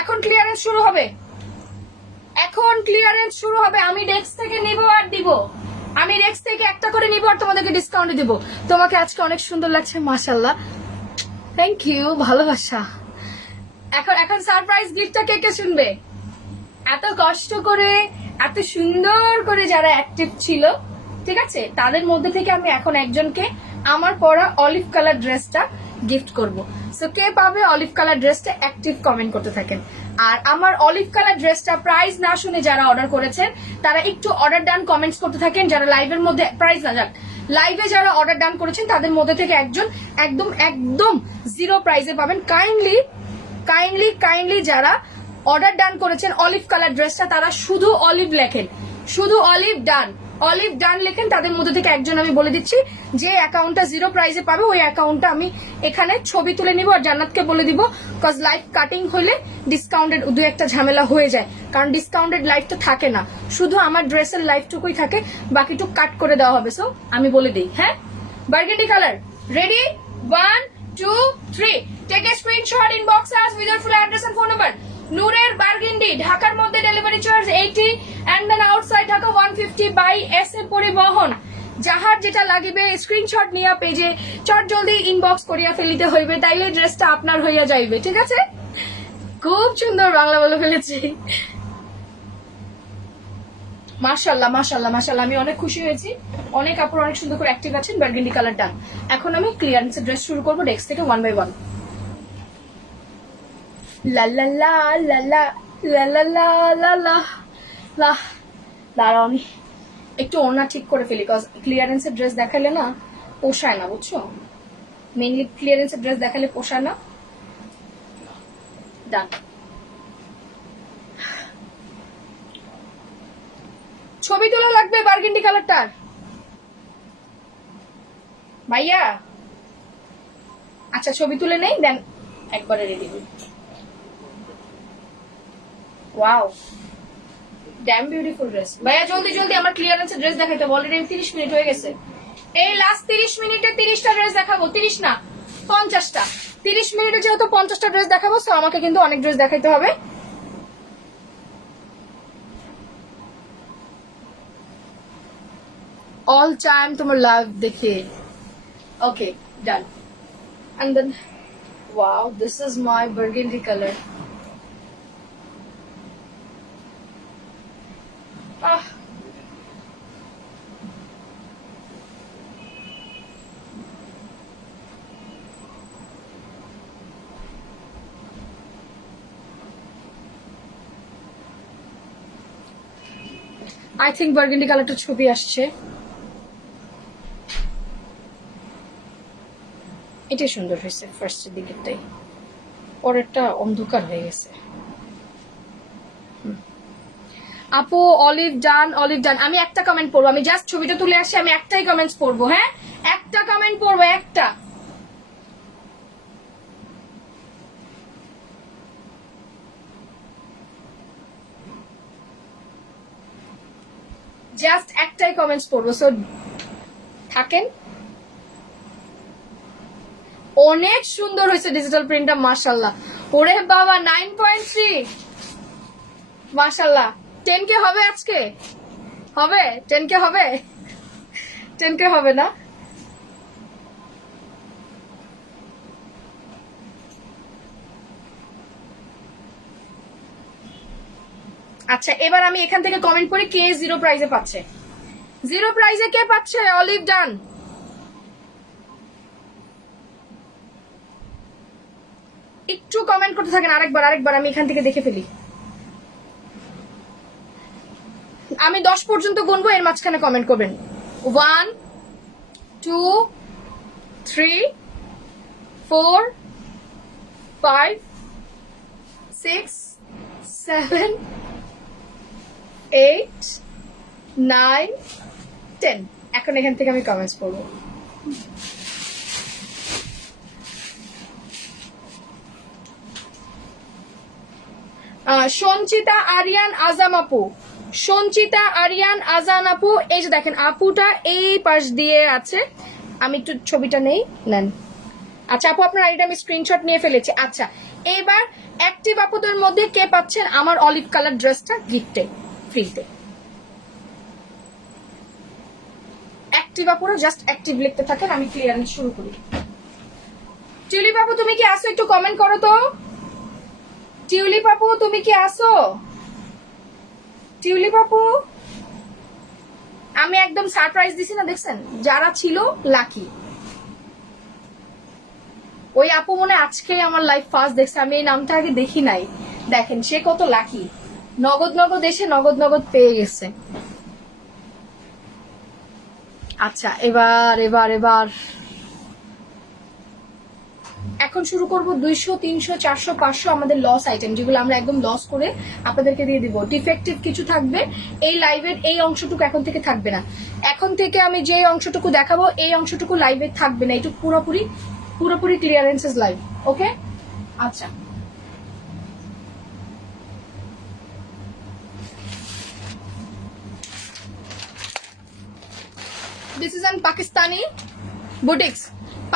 এখন ক্লিয়ারেন্স শুরু হবে, এখন ক্লিয়ারেন্স শুরু হবে। আমি ডেস্ক থেকে নিব আর দিব, আমি ডেস্ক থেকে একটা করে নিব আর তোমাদেরকে ডিসকাউন্টে দিব। তোমাকে আজকে অনেক সুন্দর লাগছে, মাশাআল্লাহ, থ্যাংক ইউ, ভালোবাসা। এখন এখন সারপ্রাইজ গিফটটা কে কে শুনবে? এত কষ্ট করে এত সুন্দর করে যারা অ্যাক্টিভ ছিল, ঠিক আছে, তাদের মধ্যে থেকে আমি এখন একজনকে আমার পরা অলিভ কালার ড্রেসটা গিফট করব। সো কে পাবে অলিভ কালার ড্রেসটা? অ্যাক্টিভ কমেন্ট করতে থাকেন। আর আমার অলিভ কালার ড্রেসটা প্রাইস না শুনে যারা অর্ডার করেছেন তারা একটু অর্ডার ডান কমেন্টস করতে থাকেন। যারা লাইভের মধ্যে প্রাইস না যাক, লাইভে যারা অর্ডার ডান করেছেন তাদের মধ্যে থেকে একজন একদম একদম জিরো প্রাইসে পাবেন। কাইন্ডলি কাইন্ডলি কাইন্ডলি যারা অর্ডার ডান করেছেন অলিভ কালার ড্রেসটা, তারা শুধু অলিভ লেখেন, শুধু অলিভ ডান, অলিভ ডান লেখেন। তাদের মধ্যে থেকে একজন আমি বলে দিচ্ছি যে অ্যাকাউন্টটা জিরো প্রাইসে পাবে, ওই অ্যাকাউন্টটা আমি এখানে ছবি তুলে নিব আর জান্নাতকে বলে দিব। কজ লাইভ কাটিং হলে ডিসকাউন্টেড দু একটা ঝামেলা হয়ে যায়, কারণ ডিসকাউন্টেড লাইভ তো থাকে না, শুধু আমার ড্রেসের লাইভটুকুই থাকে, বাকিটুকু কাট করে দেওয়া হবে। সো আমি বলে দিই, হ্যাঁ, burgundy colour ready, 1 2 3, take a screenshot, inbox us with your full address and phone number. নূরের বার্গেন্ডি, ঢাকার মধ্যে delivery charge 80 and then outside Dhaka 150 by S A Paribahan. যাহার যেটা লাগিবে স্ক্রিনশট নিয়ে পেজে চট জলদি ইনবক্স করিয়া ফেলিতে হইবে, তাইলে ড্রেসটা আপনার হইয়া যাইবে। ঠিক আছে, খুব সুন্দর বাংলা বলে ফেলেছি, মাশাআল্লাহ মাশাআল্লাহ মাশাআল্লাহ। আমি অনেক খুশি হয়েছি, অনেক আপুরা অনেক সুন্দর করে অ্যাক্টিভ আছেন। বার্গেন্ডি কালার ডান। এখন আমি ক্লিয়ারেন্সের ড্রেস শুরু করবো ডেস্ক থেকে 1 বাই 1। লা লা লা লা লা লা লা লা লা লা লা। দাঁড়াও আমি একটু ওড়না ঠিক করে ফেলি, কজ ক্লিয়ারেন্সের ড্রেস দেখালে না পোষায় না, বুঝছো? মেইনলি ক্লিয়ারেন্সের ড্রেস দেখালে পোষায় না। ডান। ছবি তোলা লাগবে বার্গেন্ডি কালারটার ভাইয়া। আচ্ছা ছবি তুলে নেই, দেন একবারে রেডি হই। Wow, dam beautiful dress. ভাইয়া জলদি জলদি আমার ক্লিয়ারেন্সের ড্রেস দেখাইতে হবে, অলরেডি 30 মিনিট হয়ে গেছে। এই লাস্ট 30 মিনিটে 30টা ড্রেস দেখাবো, 30 না 50টা। 30 মিনিটে যেহেতু 50টা ড্রেস দেখাবো, সো আমাকে কিন্তু অনেক ড্রেস দেখাইতে হবে। অল টাইম তোমার লাভ দেখে। ওকে ডান। And then, wow, this is my burgundy color. Ah. I think burgundy কালারটা ছবি আসছে। এটা সুন্দর হয়েছে ফার্স্টের দিকেরটাই, পরেরটা অন্ধকার হয়ে গেছে। আপু অলিভ ডান, অলিভ ডান। আমি একটা কমেন্ট পড়বো, আমি জাস্ট ছবিটা তুলে আসি, আমি একটাই কমেন্টস পড়বো। হ্যাঁ একটা কমেন্ট পড়বো, একটা। জাস্ট একটাই কমেন্টস পড়বো, সো থাকেন। অনেক সুন্দর হয়েছে ডিজিটাল প্রিন্টটা, মাশাআল্লাহ। ওরে বাবা 9.3, মাশাআল্লাহ। 10K হবে আজকে? হবে 10K হবে? 10K হবে না? আচ্ছা এবার আমি এখান থেকে কমেন্ট করি কে 0 প্রাইজে পাচ্ছে। 0 প্রাইজে কে পাচ্ছে? অলিভ ডান। একটু কমেন্ট করতে থাকেন, আরেকবার আমি এখান থেকে দেখে ফেলি। আমি 10 পর্যন্ত গুনবো, এর মাঝখানে কমেন্ট করবেন। 1 2 3 4 5 6 7 8 9 10। এখন এখান থেকে আমি কমেন্টস পড়বো। সঞ্চিতা আরিয়ান আজাম আপু, সঞ্চিতা আরিয়ান আজান আপু, এই যে দেখেন আপুটা এই পাশ দিয়ে আছে। আমি একটু ছবিটা নেই, নেন। আচ্ছা আপু আপনার আইডিটা আমি স্ক্রিনশট নিয়ে ফেলেছি। আচ্ছা এবার অ্যাক্টিভ আপুদের মধ্যে কে পাচ্ছেন আমার অলিভ কালার ড্রেসটা গিফটে ফ্রিতে? অ্যাক্টিভ আপুরা জাস্ট অ্যাক্টিভ লিখতে থাকেন, আমি ক্লিয়ারেন্স শুরু করি। টিউলিপ আপু তুমি কি আসো? একটু কমেন্ট করো তো। টিউলিপ আপু তুমি কি আসো? টিউলিপ আপু আমি একদম সারপ্রাইজ দিছি না, দেখছেন? যারা ছিল লাকি। ওই আপু মনে আজকে আমার লাইফ ফার্স্ট দেখছে, আমি এই নামটা আগে দেখি নাই। দেখেন সে কত লাকি, নগদ নগদ এসে নগদ নগদ পেয়ে গেছে। আচ্ছা এবার এবার এবার এখন শুরু করব 200 300 400 500 আমাদের লস আইটেম, যেগুলো আমরা একদম লস করে আপনাদেরকে দিয়ে দিব। ডিফেক্টিভ কিছু থাকবে এই লাইভের, এই অংশটুকু এখন থেকে থাকবে না। এখন থেকে আমি যে অংশটুকু দেখাবো এই অংশটুকু লাইভে থাকবে না, এটা পুরোপুরি পুরোপুরি ক্লিয়ারেন্সেস লাইভ। ওকে আচ্ছা this is an Pakistani boutiques,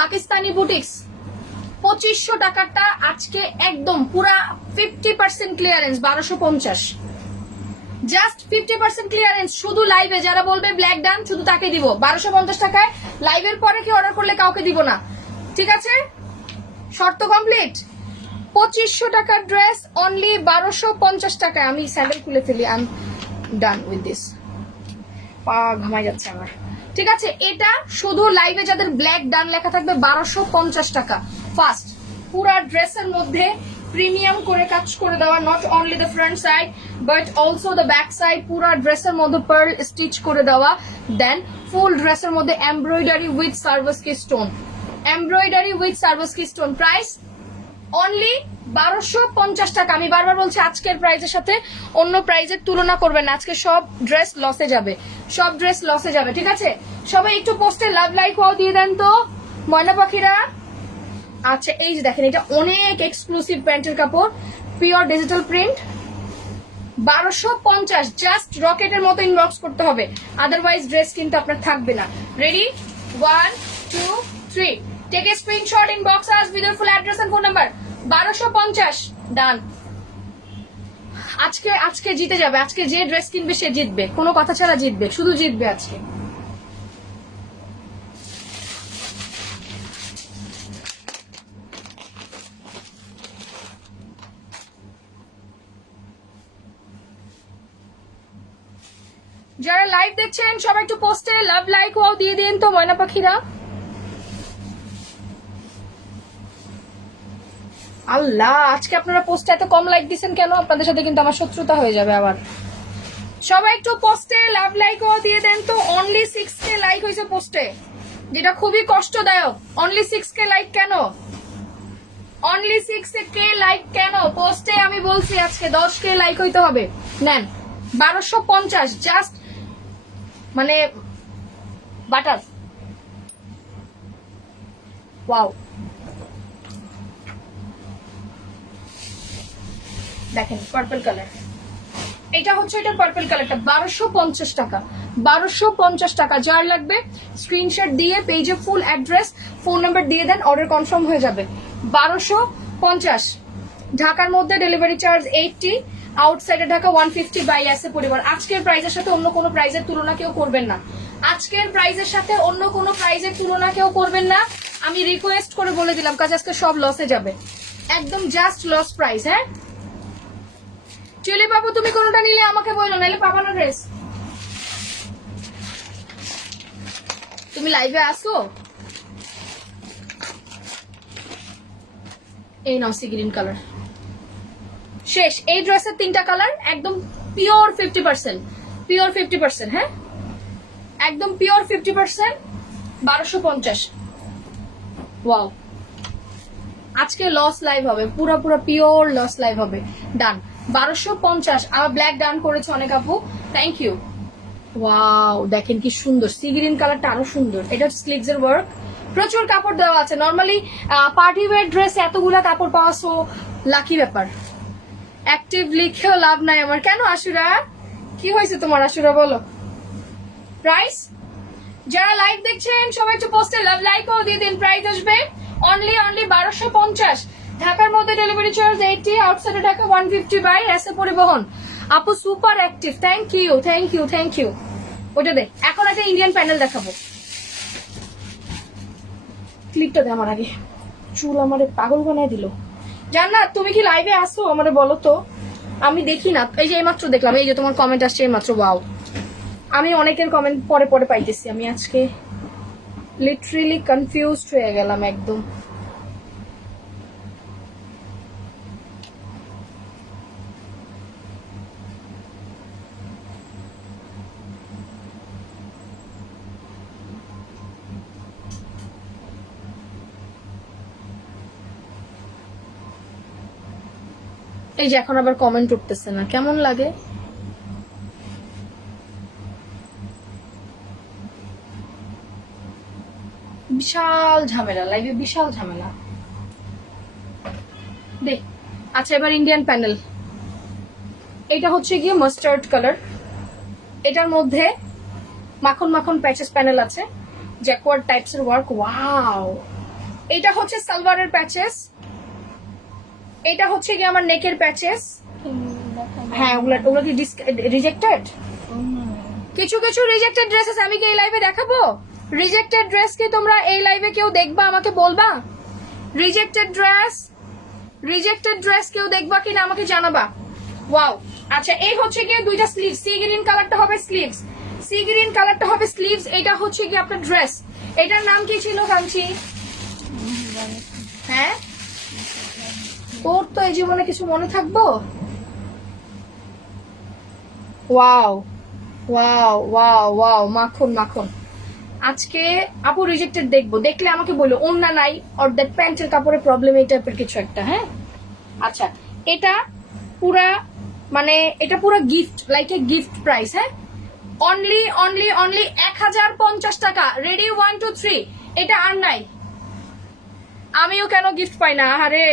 Pakistani boutiques. 2500 টাকাটা আজকে একদম পুরা 50% ক্লিয়ারেন্স, 1250, জাস্ট 50% ক্লিয়ারেন্স। শুধু লাইভে যারা বলবে ব্ল্যাক ডান শুধু তাকে দিব 1250 টাকায়। লাইভের পরে কি অর্ডার করলে কাউকে দিব না, ঠিক আছে? শর্ত কমপ্লিট। 2500 টাকার ড্রেস অনলি 1250 টাকায়। আমি স্যান্ডেল খুলে ফেলি, I am done with this. পা ঘামাই যাচ্ছে আমার, ঠিক আছে? এটা শুধু লাইভে যাদের ব্ল্যাক ডান লেখা থাকবে 1250 টাকা ফার্স্ট। পুরা ড্রেসের মধ্যে প্রিমিয়াম করে কাজ করে দেওয়া, not only the front side but also the back side. পুরা ড্রেসের মধ্যে পার্ল স্টিচ করে দেওয়া, দেন ফুল ড্রেসের মধ্যে embroidery with Swarovski stone, embroidery with Swarovski stone. Price only 1250 টাকা। আমি বারবার বলছি আজকের প্রাইসের সাথে অন্য প্রাইসের তুলনা করবেন না, আজকে সব ড্রেস লসে যাবে, সব ড্রেস লসে যাবে, ঠিক আছে? সবাই একটু পোস্টে লাভ লাইক ওয়াও দিয়ে দেন তো ময়না পাখিরা। আচ্ছা এই যে দেখেন, এটা অনেক এক্সক্লুসিভ প্যান্টের কাপড়, পিওর ডিজিটাল প্রিন্ট, 1250। জাস্ট রকেটের মতো ইনবক্স করতে হবে, আদারওয়াইজ ড্রেস কিন্তু আপনার থাকবে না। Ready, 1 2 3, take a screenshot, inbox us with your full address and phone number. 1250 done. আজকে আজকে জিতে যাবে, আজকে যে ড্রেস কিনবে সে জিতবে, কোনো কথা ছাড়া জিতবে, শুধু জিতবে আজকে। যারা লাইভ দেখছেন সবাই একটু পোস্টে লাভ লাইক ওয়াও দিয়ে দিন তো ময়না পাখিরা। আল্লাহ, আজকে আপনারা পোস্টে এত কম লাইক দিচ্ছেন কেন? আপনাদের সাথে কিন্তু আমার শত্রুতা হয়ে যাবে আবার। সবাই একটু পোস্টে লাভ লাইক ওয়াও দিয়ে দেন তো। অনলি 6K লাইক হয়েছে পোস্টে, যেটা খুবই কষ্টদায়ক। অনলি 6K লাইক কেন? অনলি 6K লাইক কেন পোস্টে? আমি বলছি আজকে 10K লাইক হইতে হবে। নেন 1250, জাস্ট মানে বাটার। ওয়াও, দেখেন পার্পল কালার, এটা হচ্ছে এটা পার্পল কালারটা, 1250 টাকা। 1250 টাকা। যার লাগবে স্ক্রিনশট দিয়ে পেজে ফুল অ্যাড্রেস ফোন নাম্বার দিয়ে দেন, অর্ডার কনফার্ম হয়ে যাবে। 1250। ঢাকার মধ্যে ডেলিভারি চার্জ 80, আউটসাইডে ঢাকা 150 বাই আসে পরিবার। আজকের প্রাইসের সাথে অন্য কোনো প্রাইসের তুলনা কেউ করবেন না, আজকের প্রাইসের সাথে অন্য কোনো প্রাইসের তুলনা কেউ করবেন না। আমি রিকোয়েস্ট করে বলে দিলাম, কাজ আজকে সব লসে যাবে, একদম জাস্ট লস প্রাইস। হ্যাঁ চলে বাবু, তুমি কোনটা নিলে আমাকে বলো, নাহলে পাবা না ড্রেস। তুমি লাইভে আসো, এই নাও সি গ্রিন কালার। শেষ। এই ড্রেসের 3টা কালার, একদম পিওর 50%, পিওর 50%। হ্যাঁ একদম পিওর 50%, 1250। ওয়াও, আজকে লস লাইভ হবে, পুরো পুরো পিওর লস লাইভ হবে। ডান 1250। আর ব্ল্যাক ডান করেছে অনেক আপু, থ্যাংক ইউ। ওয়াও, দেখেন কি সুন্দর, সি গ্রিন কালারটা আরো সুন্দর। এটা স্লিভস এর ওয়ার্ক, প্রচুর কাপড় দেওয়া আছে। নর্মালি পার্টি ওয়্যার ড্রেস এতগুলা কাপড় পাওয়া সো লাকি ব্যাপার। অ্যাক্টিভ লিখেও লাভ নাই আমার। কেন আশুরা, কি হয়েছে তোমার আশুরা বলো? প্রাইস, যারা লাইভ দেখছেন সবাই একটু পোস্টে লাভ লাইক ও দিয়ে দিন। প্রাইস আসবে অনলি 1250। ঢাকার মধ্যে ডেলিভারি চার্জ 80, আউটসাইডে ঢাকা 150 বাই এসে পরিবহন। আপু super active, thank you thank you thank you. ওটা দে, এখন একটা ইন্ডিয়ান প্যানেল দেখাবো। ক্লিপটা দে আমার আগে, চুল আমারে পাগল বানায় দিল। জান্নাত তুমি কি লাইভে আসো আমারে বলো তো, আমি দেখি না। এই যে এইমাত্র দেখলাম, এই যে তোমার কমেন্ট আসছে এইমাত্র। ওয়াও, আমি অনেকের কমেন্ট পরে পরে পাইতেছি। আমি আজকে লিটারেলি কনফিউজড হয়ে গেলাম একদম। এই যে এখন আবার কমেন্ট উঠতেছে না, কেমন লাগে? বিশাল ঝামেলা লাইভে, বিশাল ঝামেলা। দেখ, আচ্ছা এবার ইন্ডিয়ান প্যানেল। এটা হচ্ছে গিয়ে মাস্টার্ড কালার, এটার মধ্যে মাখন মাখন প্যাচেস প্যানেল আছে, জ্যাকওয়ার্ড টাইপস এর ওয়ার্ক। ওয়াও, এটা হচ্ছে সালোয়ারের প্যাচেস, এটা হচ্ছে গিয়ে আমার নেকের প্যাচেস। হ্যাঁ ওগুলো কি রিজেক্টেড? কিছু কিছু রিজেক্টেড ড্রেসেস আমি কি এই লাইভে দেখাবো? রিজেক্টেড ড্রেস কি তোমরা এই লাইভে কেউ দেখবা? আমাকে বলবা রিজেক্টেড ড্রেস কেউ দেখবা কিনা আমাকে জানাবা। ওয়াও, আচ্ছা এই হচ্ছে গিয়ে দুইটা স্লিভস, সি গ্রিন কালারটা হবে স্লিভস, সি গ্রিন কালারটা হবে স্লিভস। এটা হচ্ছে গিয়ে আপনার ড্রেস। এটার নাম কি ছিল কাঞ্চি? হ্যাঁ তোর তো এই জীবনে কিছু মনে থাকবো। ওয়াও ওয়াও ওয়াও ওয়াও, মাখন মাখন। আজকে আপু রিজেক্টেড দেখবো, দেখলে আমাকে বলো। ওন্না নাই অর দ্যাট প্যান্টের কাপড়ের প্রবলেম, এই টাইপের কিছু একটা। হ্যাঁ আচ্ছা এটা পুরা মানে এটা পুরো gift like a gift price, হ্যাঁ অনলি অনলি অনলি 1050 টাকা। রেডি 1 2 3। এটা আর নাই, আমিও কেন গিফট পাই না, আরে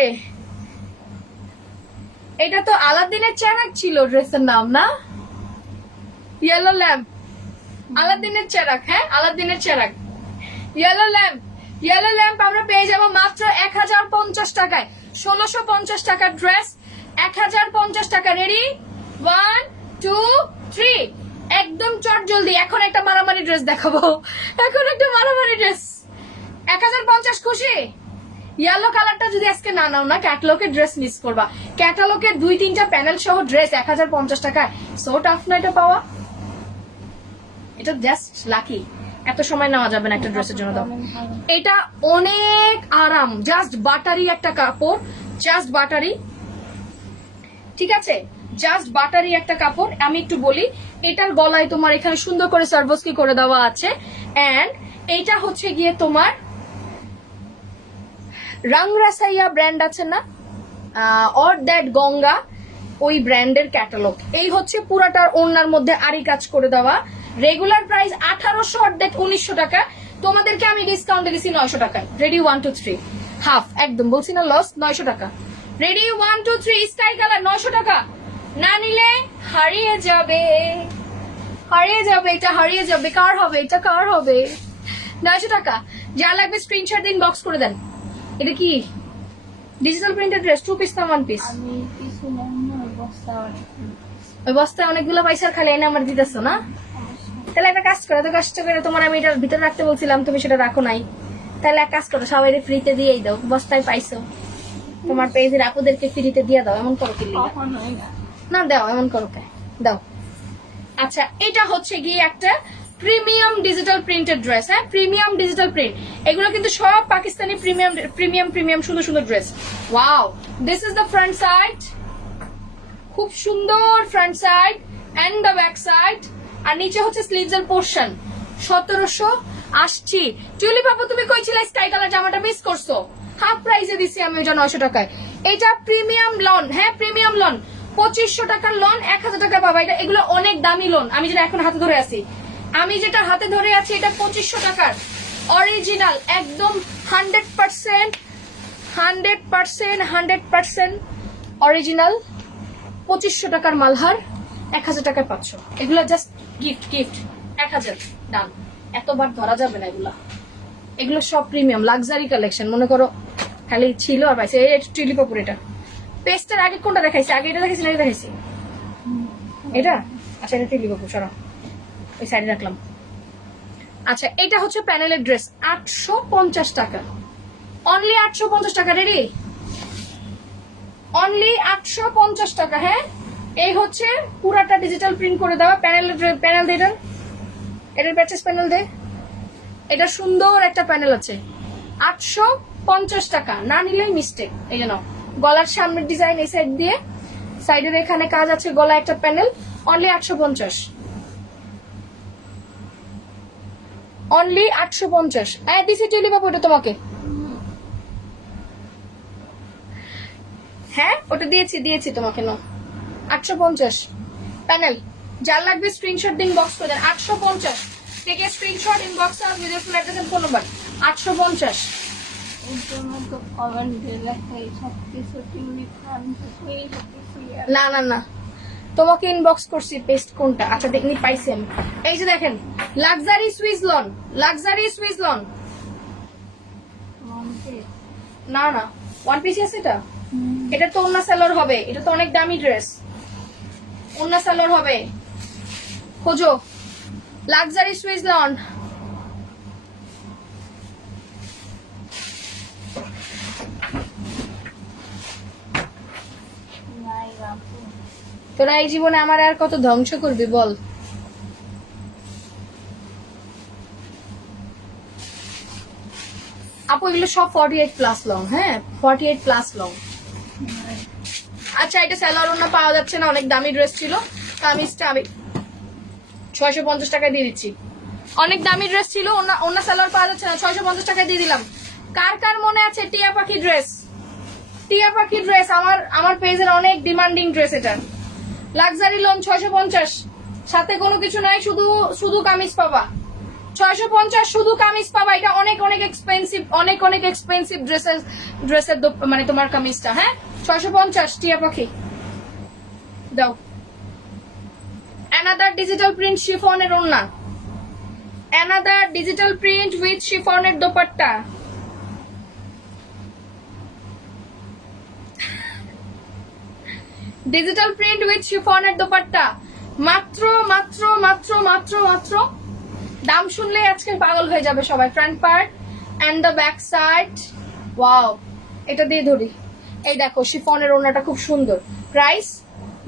এটা তো আলাদিনের চেরাগ ছিল ড্রেসের নাম না, ইয়েলো ল্যাম্প, আলাদিনের চেরাগ, হ্যাঁ আলাদিনের Cherag, yellow lamp. Yellow lamp আমরা পেয়ে যাবো মাত্র 1050 টাকায়। 1650 টাকার ড্রেস 1050 টাকা। রেডি 1 2 3। একদম চট জলদি। এখন একটা মারামারি ড্রেস দেখাবো, এখন একটা মারামারি ড্রেস। 1050 খুশি? ইয়েলো কালারটা যদি আজকে না নাও না, ক্যাটালগের ড্রেস মিস করবা। ক্যাটালগের 2-3টা প্যানেল সহ ড্রেস 1050 টাকায়, সো টাফ না এটা পাওয়া। এটা জাস্ট লাকি, এত সময় নেওয়া যাবে না একটা ড্রেসের জন্য। দাও, এটা অনেক আরাম, জাস্ট বাটারি একটা কাপড়, জাস্ট বাটারি, ঠিক আছে জাস্ট বাটারি একটা কাপড়। আমি একটু বলি, এটার গলায় তোমার এখানে সুন্দর করে সার্ভসকি করে দেওয়া আছে, এন্ড এইটা হচ্ছে গিয়ে তোমার রংরাসাইয়া ব্র্যান্ড আছে না, অর দ্যাট গঙ্গা, ওই ব্র্যান্ডের ক্যাটালগ। এই হচ্ছে পুরাটার ওড়নার মধ্যে আরি কাজ করে দেওয়া। রেগুলার প্রাইস 1800, অর দ্যাট 1900 টাকা। তোমাদেরকে আমি ডিসকাউন্ট দিয়েছি 900 টাকায়। রেডি 1 2 3, হাফ একদম, বলছি না লস, 900 টাকা। রেডি 1 2 3, স্কাই কালার 900 টাকা। না নিলে হারিয়ে যাবে, হারিয়ে যাবে, এটা হারিয়ে যাবে। কার হবে এটা, কার হবে? 900 টাকা। যা লাগবে স্ক্রিনশট দিন, বক্স করে দেন। এটা কি ডিজিটাল প্রিন্টেড ড্রেস, 2 পিস না 1 পিস? আমি কিছু বস্তা ওই বস্তায় অনেকগুলো পয়সার খালি এনে আমার দিতেছো না? তাহলে একটা কাজ করো, এত কষ্ট করে তোমার আমি এটার ভিতরে রাখতে বলছিলাম, তুমি সেটা রাখো নাই। তাহলে এক কাজ করো, সবাই ফ্রিতে দিয়েই দাও, বস্তায় পাইছো, তোমার পেজের আপুদেরকে ফ্রিতে দিয়ে দাও। এমন করো কি না, দাও, এমন করো কে দাও। আচ্ছা এটা হচ্ছে গিয়ে একটা প্রিমিয়াম ডিজিটাল প্রিন্টেড ড্রেস, হ্যাঁ প্রিমিয়াম ডিজিটাল প্রিন্ট। এগুলো কিন্তু সব পাকিস্তানি প্রিমিয়াম প্রিমিয়াম প্রিমিয়াম সুন্দর সুন্দর ড্রেস। Wow, this is the front side, খুব সুন্দর front side and the back side. আর নিচে হচ্ছে স্লিভস এর পোর্শন। 1700 আসছি। টিউলিপ আপু তুমি কই ছিলে? স্কাই কালার জামাটা মিস করছো, হাফ প্রাইসে দিছি আমি ওটা 900 টাকায়। এটা প্রিমিয়াম লন, হ্যাঁ প্রিমিয়াম লন, 2500 টাকার লন 1000 টাকা পাবা। এটা এগুলো অনেক দামি লন। আমি যেটা এখন হাতে ধরে আছি, আমি যেটা হাতে ধরে আছি এটা 2500 টাকার অরিজিনাল, একদম 100% 100% অরিজিনাল। 2500 টাকার মালহার 1000 টাকায় পাচ্ছ। এগুলো জাস্ট গিফট, গিফট 1000 ডান। এতবার ধরা যাবে না এগুলা, এগুলো সব প্রিমিয়াম লাক্সারি কালেকশন। মনে করো খালি ছিল আর পাইছে। এই টিউলিপ কাপড়, এটা পেস্টের আগে কোনটা দেখাইছি? আগে এটা দেখাইছি না এটা দেখাইছি? এটা আচ্ছা, এটা টিউলিপ কাপড়, সরা ওই সাইডে রাখলাম। আচ্ছা এটা হচ্ছে প্যানেলের ড্রেস, 850 টাকা, অনলি 850 টাকা। রেডি অনলি 850 টাকা। হ্যাঁ এই হচ্ছে পুরাটা ডিজিটাল প্রিন্ট করে দেওয়া প্যানেল। প্যানেল দে, এটার প্যাচেস প্যানেল দে। এটা সুন্দর একটা প্যানেল আছে, 850 টাকা। না নিলেই মিস্টেক। এই জন্য গলার সামনের ডিজাইন এই সাইড দিয়ে, সাইডের এখানে কাজ আছে, গলা একটা প্যানেল, অনলি 850, অনলি 850। দিছি টিউলিপ আপু, ওটা তোমাকে, হ্যাঁ ওটা দিয়েছি দিয়েছি তোমাকে। No 850 panel. যার লাগবে স্ক্রিনশট দিন, বক্স করে দেন। 850 থেকে স্ক্রিনশট ইনবক্স আর video full address and phone number. 850। এর জন্য তো কমেন্ট দিয়ে লেখাই সব কিছু টিউলিপ খান এই সব কিছু না না না, তোমাকে ইনবক্স করছি পেস্ট কোনটা। আচ্ছা দেখনি পাইছি আমি। এই যে দেখেন luxury Swiss loan, luxury Swiss loan. না না, ওয়ান পিস আছে এটা। এটা তো ওন্না সেলর হবে, এটা তো অনেক দামি ড্রেস, ওন্না সেলর হবে। খোঁজো লাক্সারি সুইস লন। তোরা এই জীবনে আমার আর কত ধ্বংস করবি বল? আপু এগুলো সব 48 প্লাস লং, হ্যাঁ 48 প্লাস লং। আচ্ছা এটা স্যালোয়ার ওনা পাওয়া যাচ্ছে না, অনেক দামি ড্রেস ছিল, কামিজটা আমি 650 টাকায় দিয়ে দিচ্ছি। অনেক দামি ড্রেস ছিল, ওনা স্যালোয়ার পাওয়া যাচ্ছে না, 650 টাকায় দিয়ে দিলাম। কার কার মনে আছে টিয়া পাখি ড্রেস? টিয়া পাখি ড্রেস, আমার পেজের অনেক ডিমান্ডিং ড্রেস এটা। লাক্সারি লোন 650, সাথে কোনো কিছু নাই, শুধু শুধু কামিজ পাবা। 650 শুধু কামিজ পাবা। এটা অনেক অনেক এক্সপেন্সিভ, অনেক অনেক এক্সপেন্সিভ ড্রেসের মানে তোমার কামিজটা। হ্যাঁ 650 টিয়া পাখি দাও। অ্যানাদার ডিজিটাল প্রিন্ট শিফনের ওড়না, অ্যানাদার ডিজিটাল প্রিন্ট উইথ শিফনের দোপাট্টা। ডিজিটাল প্রিন্ট উইথ শিফনের দোপাট্টা, মাত্র মাত্র মাত্র মাত্র মাত্র, দাম শুনলেই আজকে পাগল হয়ে যাবে সবাই। Front part and the back side, wow. এটা দিয়ে ধরি, এই দেখো শিফনের ওড়নাটা খুব সুন্দর। প্রাইস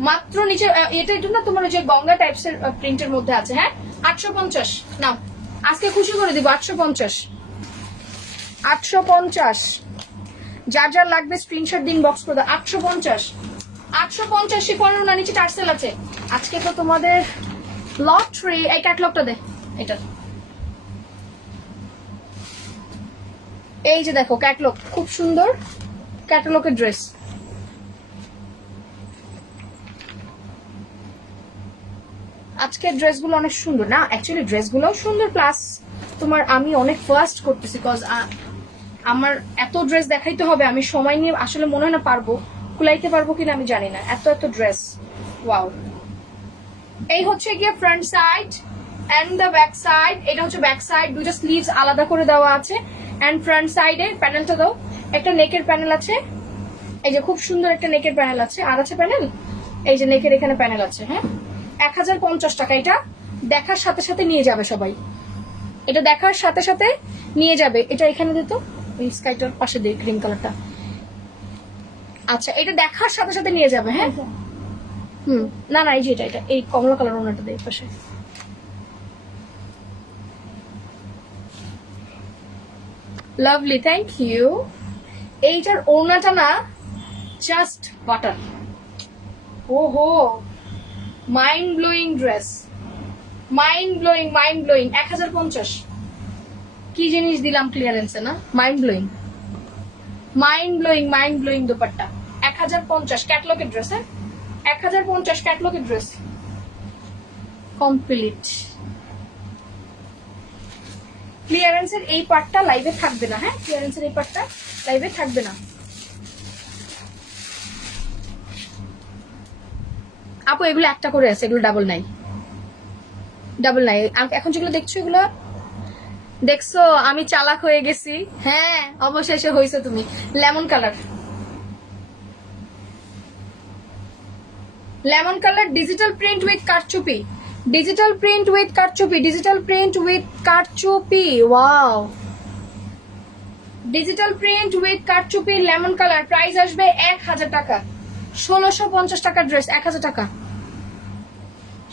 মাত্র নিচে, এটা একটু না তোমার যে গঙ্গা টাইপস এর প্রিন্টের মধ্যে আছে। হ্যাঁ 850 নাও, আজকে খুশি করে দিব। 850, 850। যার যার লাগবে স্ক্রিনশট দিন, বক্স করে দাও। 850, 850 শিফনের ওড়না, নিচে টার্সেল আছে। আজকে তো তোমাদের লটারি। এই ক্যাটালগটা দে, এটা এই যে দেখো ক্যাটালগ, খুব সুন্দর ক্যাটালগের ড্রেস। আজকের ড্রেসগুলো অনেক সুন্দর না, অ্যাকচুয়ালি ড্রেসগুলোও সুন্দর, প্লাস তোমার আমি অনেক ফার্স্ট করতেছি বিকজ আমার এত ড্রেস দেখাইতে হবে, আমি সময় নিয়ে আসলে মনে হয় না পারবো, কুলাইতে পারবো কিনা আমি জানি না, এত এত ড্রেস। ওয়াও। এই হচ্ছে গিয়ে front side and the back side. এটা হচ্ছে ব্যাক সাইড, দুইটা স্লিভস আলাদা করে দেওয়া আছে। এন্ড ফ্রন্ট সাইডে প্যানেলটা দাও, একটা নেকের প্যানেল আছে, এই যে খুব সুন্দর একটা নেকের প্যানেল আছে। আর আছে প্যানেল, এই যে নেকের এখানে প্যানেল আছে। হ্যাঁ 1050 টাকা। এটা দেখার সাথে সাথে নিয়ে যাবে সবাই, এটা দেখার সাথে সাথে নিয়ে যাবে। এটা এখানে দিত, ওই স্কাইটার পাশে দিই ক্রিম কালারটা। আচ্ছা, এটা দেখার সাথে সাথে নিয়ে যাবে। হ্যাঁ না না, এই যে এটা এই কমলা কালার ওনাটা দেই পাশে। Lovely, thank you. এইটার ওড়নাটা না জাস্ট বাটার। ওহো, mind blowing dress, mind blowing, mind blowing. 1050 কি জিনিস দিলাম ক্লিয়ারেন্সে না, mind blowing, mind blowing, mind blowing dupatta. 1050 ক্যাটালগের ড্রেস। হ্যাঁ 1050 ক্যাটালগের ড্রেস কমপ্লিট। ক্লিয়ারেন্সের এই পার্টটা লাইভে থাকবে না। হ্যাঁ ক্লিয়ারেন্সের এই পার্টটা লাইভে থাকবে না। আপু এগুলো একটা করে আছে, এগুলো ডাবল নাই, ডাবল নাই। এখন যেগুলো দেখছো এগুলো দেখছো আমি চালাক হয়ে গেছি। হ্যাঁ অবশেষে হয়েছে তুমি। Lemon colour, lemon colour, digital print with কারচুপি, ডিজিটাল প্রিন্ট উইথ কারচুপি, ডিজিটাল প্রিন্ট উইথ কারচুপি। ওয়াও, ডিজিটাল প্রিন্ট উইথ কারচুপি লেমন কালার। প্রাইস আসবে 1000 টাকা। 1650 টাকার ড্রেস 1000 টাকা,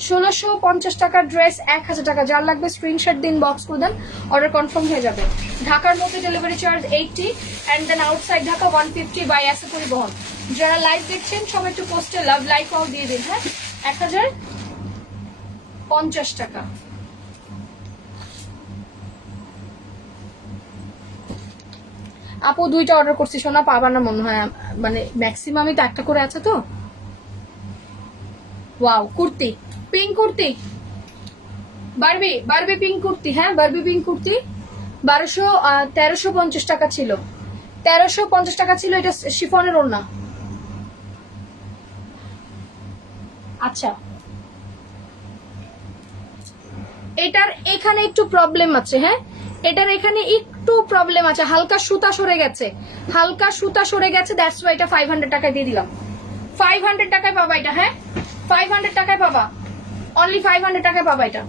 1650 টাকার ড্রেস 1000 টাকা। যার লাগবে স্ক্রিনশট দিন, বক্স করে দেন, অর্ডার কনফার্ম হয়ে যাবে। ঢাকার মধ্যে delivery charge 80 and then outside Dhaka 150 by S A Paribahan. যারা লাইভ দেখছেন সবাই একটু পোস্টে লাভ লাইক অল দিয়ে দিন। হ্যাঁ 1050 টাকা। আপু দুইটা অর্ডার করছি, সোনা পাবা না মনে হয়, মানে ম্যাক্সিমামই তো একটা করে আছে তো। Wow, kurti, pink kurti, Barbie, Barbie pink kurti. হ্যাঁ বারবি পিঙ্ক কুর্তি 1350 টাকা ছিল, 1350 টাকা ছিল। এটা শিফনের ওড়না। আচ্ছা, এটার এখানে একটু প্রবলেম আছে। হ্যাঁ এটার এখানে একটু প্রবলেম আছে, হালকা সুতা সরে গেছে, হালকা সুতা সরে গেছে, দ্যাটস ওয়াই এটা 500 টাকায় দিয়ে দিলাম। 500 টাকায় পাবা এটা। হ্যাঁ 500 টাকায় পাবা, অনলি 500 টাকায় পাবা এটা।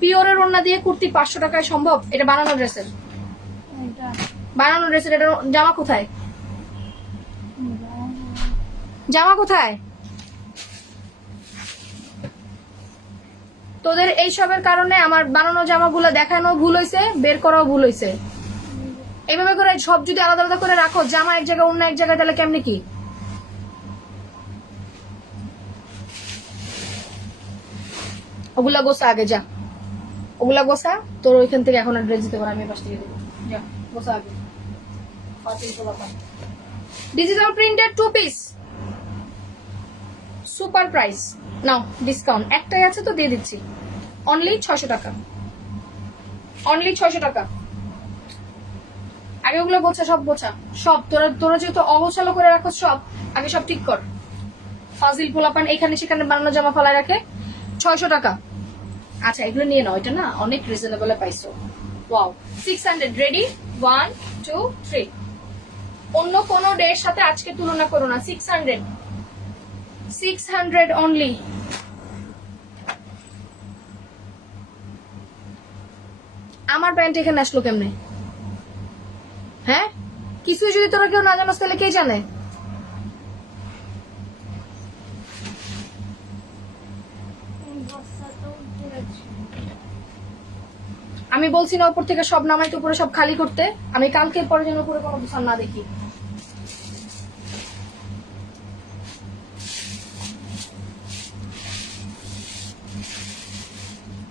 পিওরের ওড়না দিয়ে কুর্তি 500 টাকায় সম্ভব? এটা বানানো ড্রেসের, বানানো ড্রেসের। এটা জামা কোথায়, জামা কোথায়? তোদের এইসবের কারণে আমার বানানো জামাগুলো দেখানো ভুল হয়েছে, বের করাও ভুল হয়েছে। এইভাবে করে সব যদি আলাদা আলাদা করে রাখো, জামা এক জায়গায় অন্য এক জায়গায়, তাহলে কেমনে কি? ওগুলা গোসা আগে যা, ওগুলা গোসা। তোর ওইখান থেকে এখন আর ড্রেস দিতে পারো, আমি পাশ থেকে দেবো। যা গোসা আগে। ডিজিটাল প্রিন্টের 2 পিস, সুপার প্রাইস। নাও ডিসকাউন্ট একটাই আছে তো দিয়ে দিচ্ছি, অনলি 600 টাকা, অনলি 600 টাকা। আগে ওগুলো গোছা, সব গোছা, সব তোরা তোরা যেহেতু অগোছালো করে রাখো সব, আগে সব ঠিক কর। ফাজিল পোলাপান এখানে সেখানে বানানো জামা ফালায় রাখে। 600 টাকা। আচ্ছা এগুলো নিয়ে নাও, এটা না অনেক রিজনেবল পাইছো। Wow 600 ready, 1 2 3। অন্য কোন ডের সাথে আজকে তুলনা করো না, 600 600 অনলি। আমার প্যান্ট এখানে আসলো কেমনে? হ্যাঁ, কিছু যদি তোরা কেউ না জানোস তাহলে কে জানে? বস্তাটা উঠে গেছে। আমি বলছি না উপর থেকে সব নামাইতে, উপরে সব খালি করতে। আমি কালকে পরে যেন উপরে কোনো দোকান না দেখি।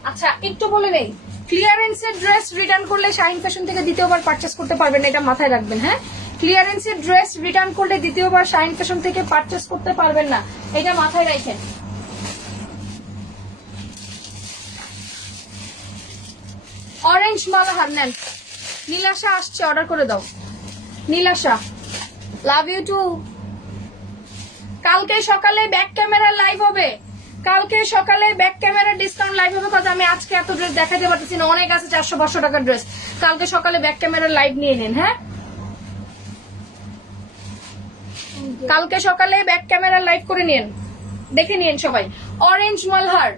আচ্ছা একটু বলে নেই, ক্লিয়ারেন্সের ড্রেস রিটার্ন করলে শাইন ফ্যাশন থেকে দ্বিতীয়বার পারচেস করতে পারবেন না, এটা মাথায় রাখবেন। হ্যাঁ, ক্লিয়ারেন্সের ড্রেস রিটার্ন করলে দ্বিতীয়বার শাইন ফ্যাশন থেকে পারচেস করতে পারবেন না, এটা মাথায় রাখেন। অরেঞ্জ মালাহার নেন। নীলাশা আসছে, অর্ডার করে দাও। Nilasha love you too. কালকে সকালে ব্যাক ক্যামেরা লাইভ হবে, কালকে সকালে ব্যাক ক্যামেরা ডিসকাউন্ট লাইভ হবে। কথা আমি আজকে এত ড্রেস দেখাতে পারতেছি না, অনেক আছে 400-500 টাকার ড্রেস। কালকে সকালে ব্যাক ক্যামেরা লাইভ নিয়ে নিন। হ্যাঁ, কালকে সকালে ব্যাক ক্যামেরা লাইভ করে নিন, দেখে নিন সবাই। Orange Malhar,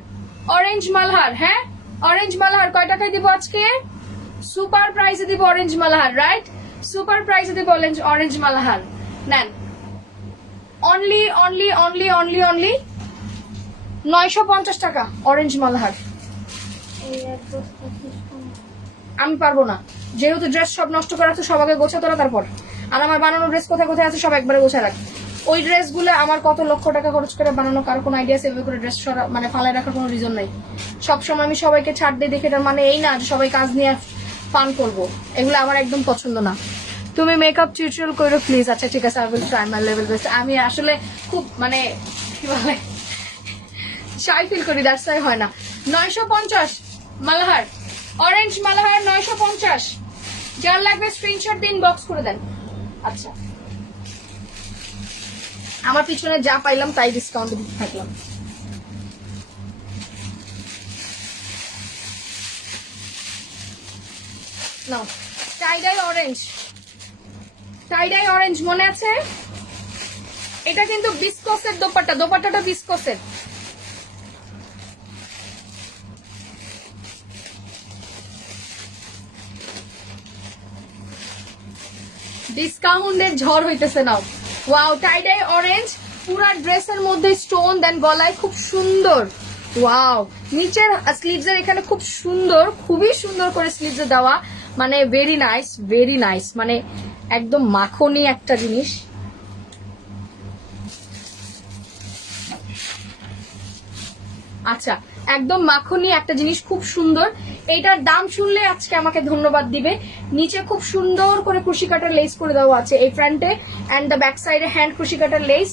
orange Malhar. হ্যাঁ, অরেঞ্জ মালহার কয় টাকায় দিব আজকে? সুপার প্রাইসে দিব অরেঞ্জ মালহার, রাইট? সুপার প্রাইসে দিব অরেঞ্জ মালহার। নেন, only only only only only 950 টাকা অরেঞ্জ মালহার। এই এক বস্তা শেষ করুন। আমি পারবো না, যেহেতু ড্রেস সব নষ্ট করা আছে, সব আগে গোছা তোরা তারপর। আর আমার বানানো ড্রেস কোথায় কোথায় আছে সব একবারে গোছা রাখ। ওই ড্রেসগুলো আমার কত লক্ষ টাকা খরচ করে বানানো, কার কোনো আইডিয়া? সেভাবে করে ড্রেস মানে ফালায় রাখার কোনো রিজন নাই। সবসময় আমি সবাইকে ছাড় দিয়ে দেখে, এটার মানে এই না যে সবাই কাজ নিয়ে ফান করবো, এগুলো আমার একদম পছন্দ না। তুমি মেকআপ টিউটোরিয়াল করো প্লিজ। আচ্ছা ঠিক আছে, I will try my level best. আমি আসলে খুব মানে কি বলে শাই ফিল করি, দ্যাটস ওয়াই হয় না। 950 মালহার, অরেঞ্জ মালহার 950। যার লাগবে স্ক্রিনশট দিন, বক্স করে দেন। আচ্ছা, আমার পিছনে যা পাইলাম তাই ডিসকাউন্ট দিতে থাকলাম। নাও টাইডাই অরেঞ্জ, টাইডাই অরেঞ্জ মনে আছে? এটা কিন্তু বিস্কসের দোপাট্টা, দোপাট্টাটা বিস্কসের। ডিসকাউন্টের ঝড় হইতেছে। নাও ওয়াও, টাইডাই অরেঞ্জ, পুরা ড্রেসের মধ্যে স্টোন, দেন গলায় খুব সুন্দর। ওয়াও, নিচের স্লিভস এর এখানে খুব সুন্দর, খুবই সুন্দর করে স্লিভস দেওয়া, মানে ভেরি নাইস, ভেরি নাইস, মানে একদম মাখনি একটা জিনিস। আচ্ছা, একদম মাখনি একটা জিনিস, খুব সুন্দর। এইটার দাম শুনলে আজকে আমাকে ধন্যবাদ দিবে। নিচে খুব সুন্দর করে কুশি কাটার লেস করে দেওয়া আছে এই ফ্রন্টে, এন্ড দ্য ব্যাক সাইডে হ্যান্ড কুশি কাটার লেস।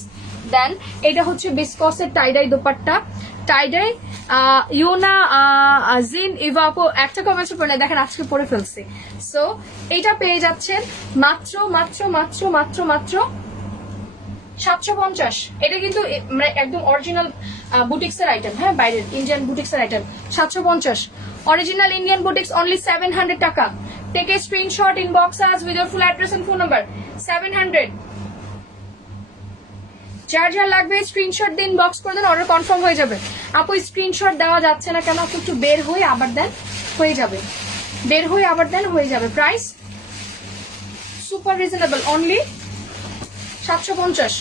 দেন এটা হচ্ছে বিসকসের টাইডাই দোপাট্টা, টাইডাই ইউনা জিন ইভাপো। একটা কমেন্টস পড়ে দেখেন, আজকে পড়ে ফেলছে। সো এটা পেয়ে যাচ্ছেন মাত্র মাত্র মাত্র মাত্র মাত্র 750। এটা কিন্তু মানে একদম অরিজিনাল বুটিক্স এর আইটেম। হ্যাঁ, বাইরের ইন্ডিয়ান বুটিক্স এর item. 750 original Indian boutiques, only 700 টাকা। Take a screenshot, inbox us with your full address and phone number. 700। যার যা লাগবে স্ক্রিনশট দিন, বক্স করে দেন, অর্ডার কনফার্ম হয়ে যাবে। আপু স্ক্রিনশট দেওয়া যাচ্ছে না কেন? আপু একটু বের হয়ে আবার দেন, হয়ে যাবে। বের হয়ে আবার দেন, হয়ে যাবে। Price super reasonable, only 750।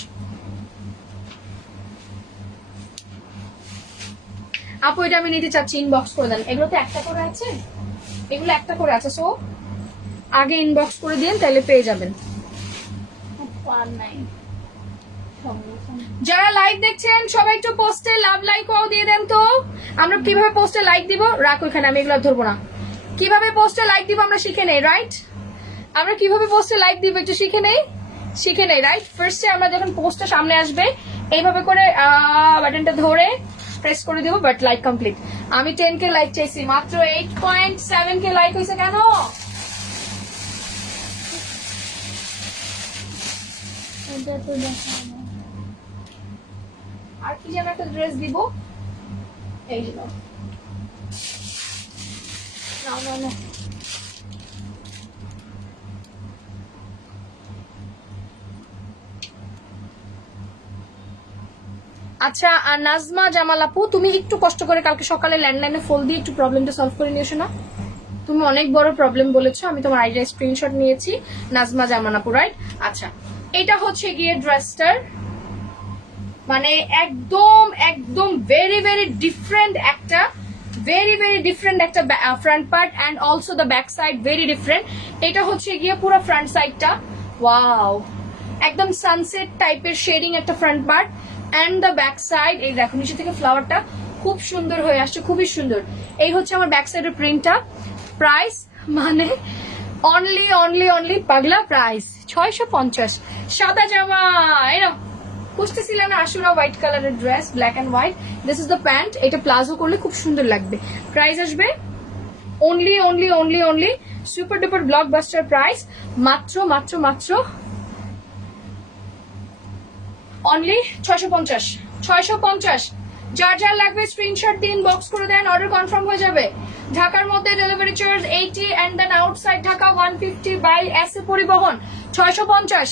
আপু এটা আমি নিতে চাচ্ছি, ইনবক্স করে দেন। এগুলো তো একটা করে আছে, এগুলো একটা করে আছে, সো আগে ইনবক্স করে দিন, তাহলে পেয়ে যাবেন। আর নাই। যারা লাইভ দেখছেন সবাই একটু পোস্টে লাভ লাইক ও দিয়ে দেন তো। আমরা কিভাবে পোস্টে লাইক দিব, রাখ ওইখানে, আমি এগুলো ধরবো না। কিভাবে পোস্টে লাইক দিব আমরা শিখে নেই, রাইট? আমরা কিভাবে পোস্টে লাইক দিব একটু শিখে নেই। শিখে নেই, রাইট? ফার্স্টে আমরা যখন পোস্টটা সামনে আসবে এইভাবে করে বাটনটা ধরে প্রেস করে দিব, বাট লাইক কমপ্লিট। আমি 10K লাইক চাইছি, মাত্র 8.7K লাইক হয়েছে কেন? এটা তো দেখা না। আর কি যেন একটা ড্রেস দিব, এই যে নাও। নাও নাও নাও। আচ্ছা, আর নাজমা জামাল আপু, তুমি একটু কষ্ট করে কালকে সকালে ল্যান্ডলাইনে ফোন দিয়ে একটু প্রবলেমটা সলভ করে নিয়ে এসো না। তুমি অনেক বড় প্রবলেম বলেছো, আমি তোমার আইডিয়া স্ক্রিনশট নিয়েছি। নাজমা জামান আপু, রাইট? আচ্ছা, এটা হচ্ছে গিয়ে ড্রেসটার মানে একদম একদম ভেরি ভেরি ডিফারেন্ট একটা front part and also the back side very different. এটা হচ্ছে গিয়ে পুরো ফ্রন্ট সাইডটা, ওয়াও, একদম সানসেট টাইপের শেডিং একটা front part and the back side. এই দেখো নিচে থেকে ফ্লাওয়ারটা খুব সুন্দর হয়ে আসছে, খুবই সুন্দর। এই হচ্ছে আমার ব্যাক সাইডের প্রিন্টটা। প্রাইস মানে অনলি অনলি অনলি পাগলা প্রাইস 650। সাদা জামা, এরকম বুঝতেছিলেন না? আসলে হোয়াইট কালারের dress, black and white. This is the pant. এটা প্লাজো করলে খুব সুন্দর লাগবে। প্রাইস আসবে only only only only super duper blockbuster price, মাত্র মাত্র মাত্র অনলি 650। 650। যার যার লাগবে স্ক্রিনশট দিন, বক্স করে দেন, অর্ডার কনফার্ম হয়ে যাবে। ঢাকার মধ্যে delivery charge 80 and then outside Dhaka 150 by SA Paribahan 650।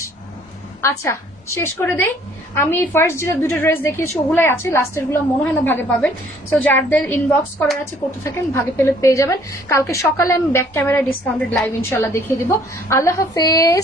আচ্ছা, শেষ করে দেই। আমি ফার্স্ট যেটা দুটো ড্রেস দেখিয়েছি ওগুলাই আছে, লাস্টের গুলো মনে হয় না ভাগে পাবেন। সো যাদের ইনবক্স করার আছে করতে থাকেন, ভাগে পেলে পেয়ে যাবেন। কালকে সকালে আমি ব্যাক ক্যামেরা ডিসকাউন্টেড লাইভ ইনশাল্লাহ দেখিয়ে দিব। আল্লাহ হাফেজ।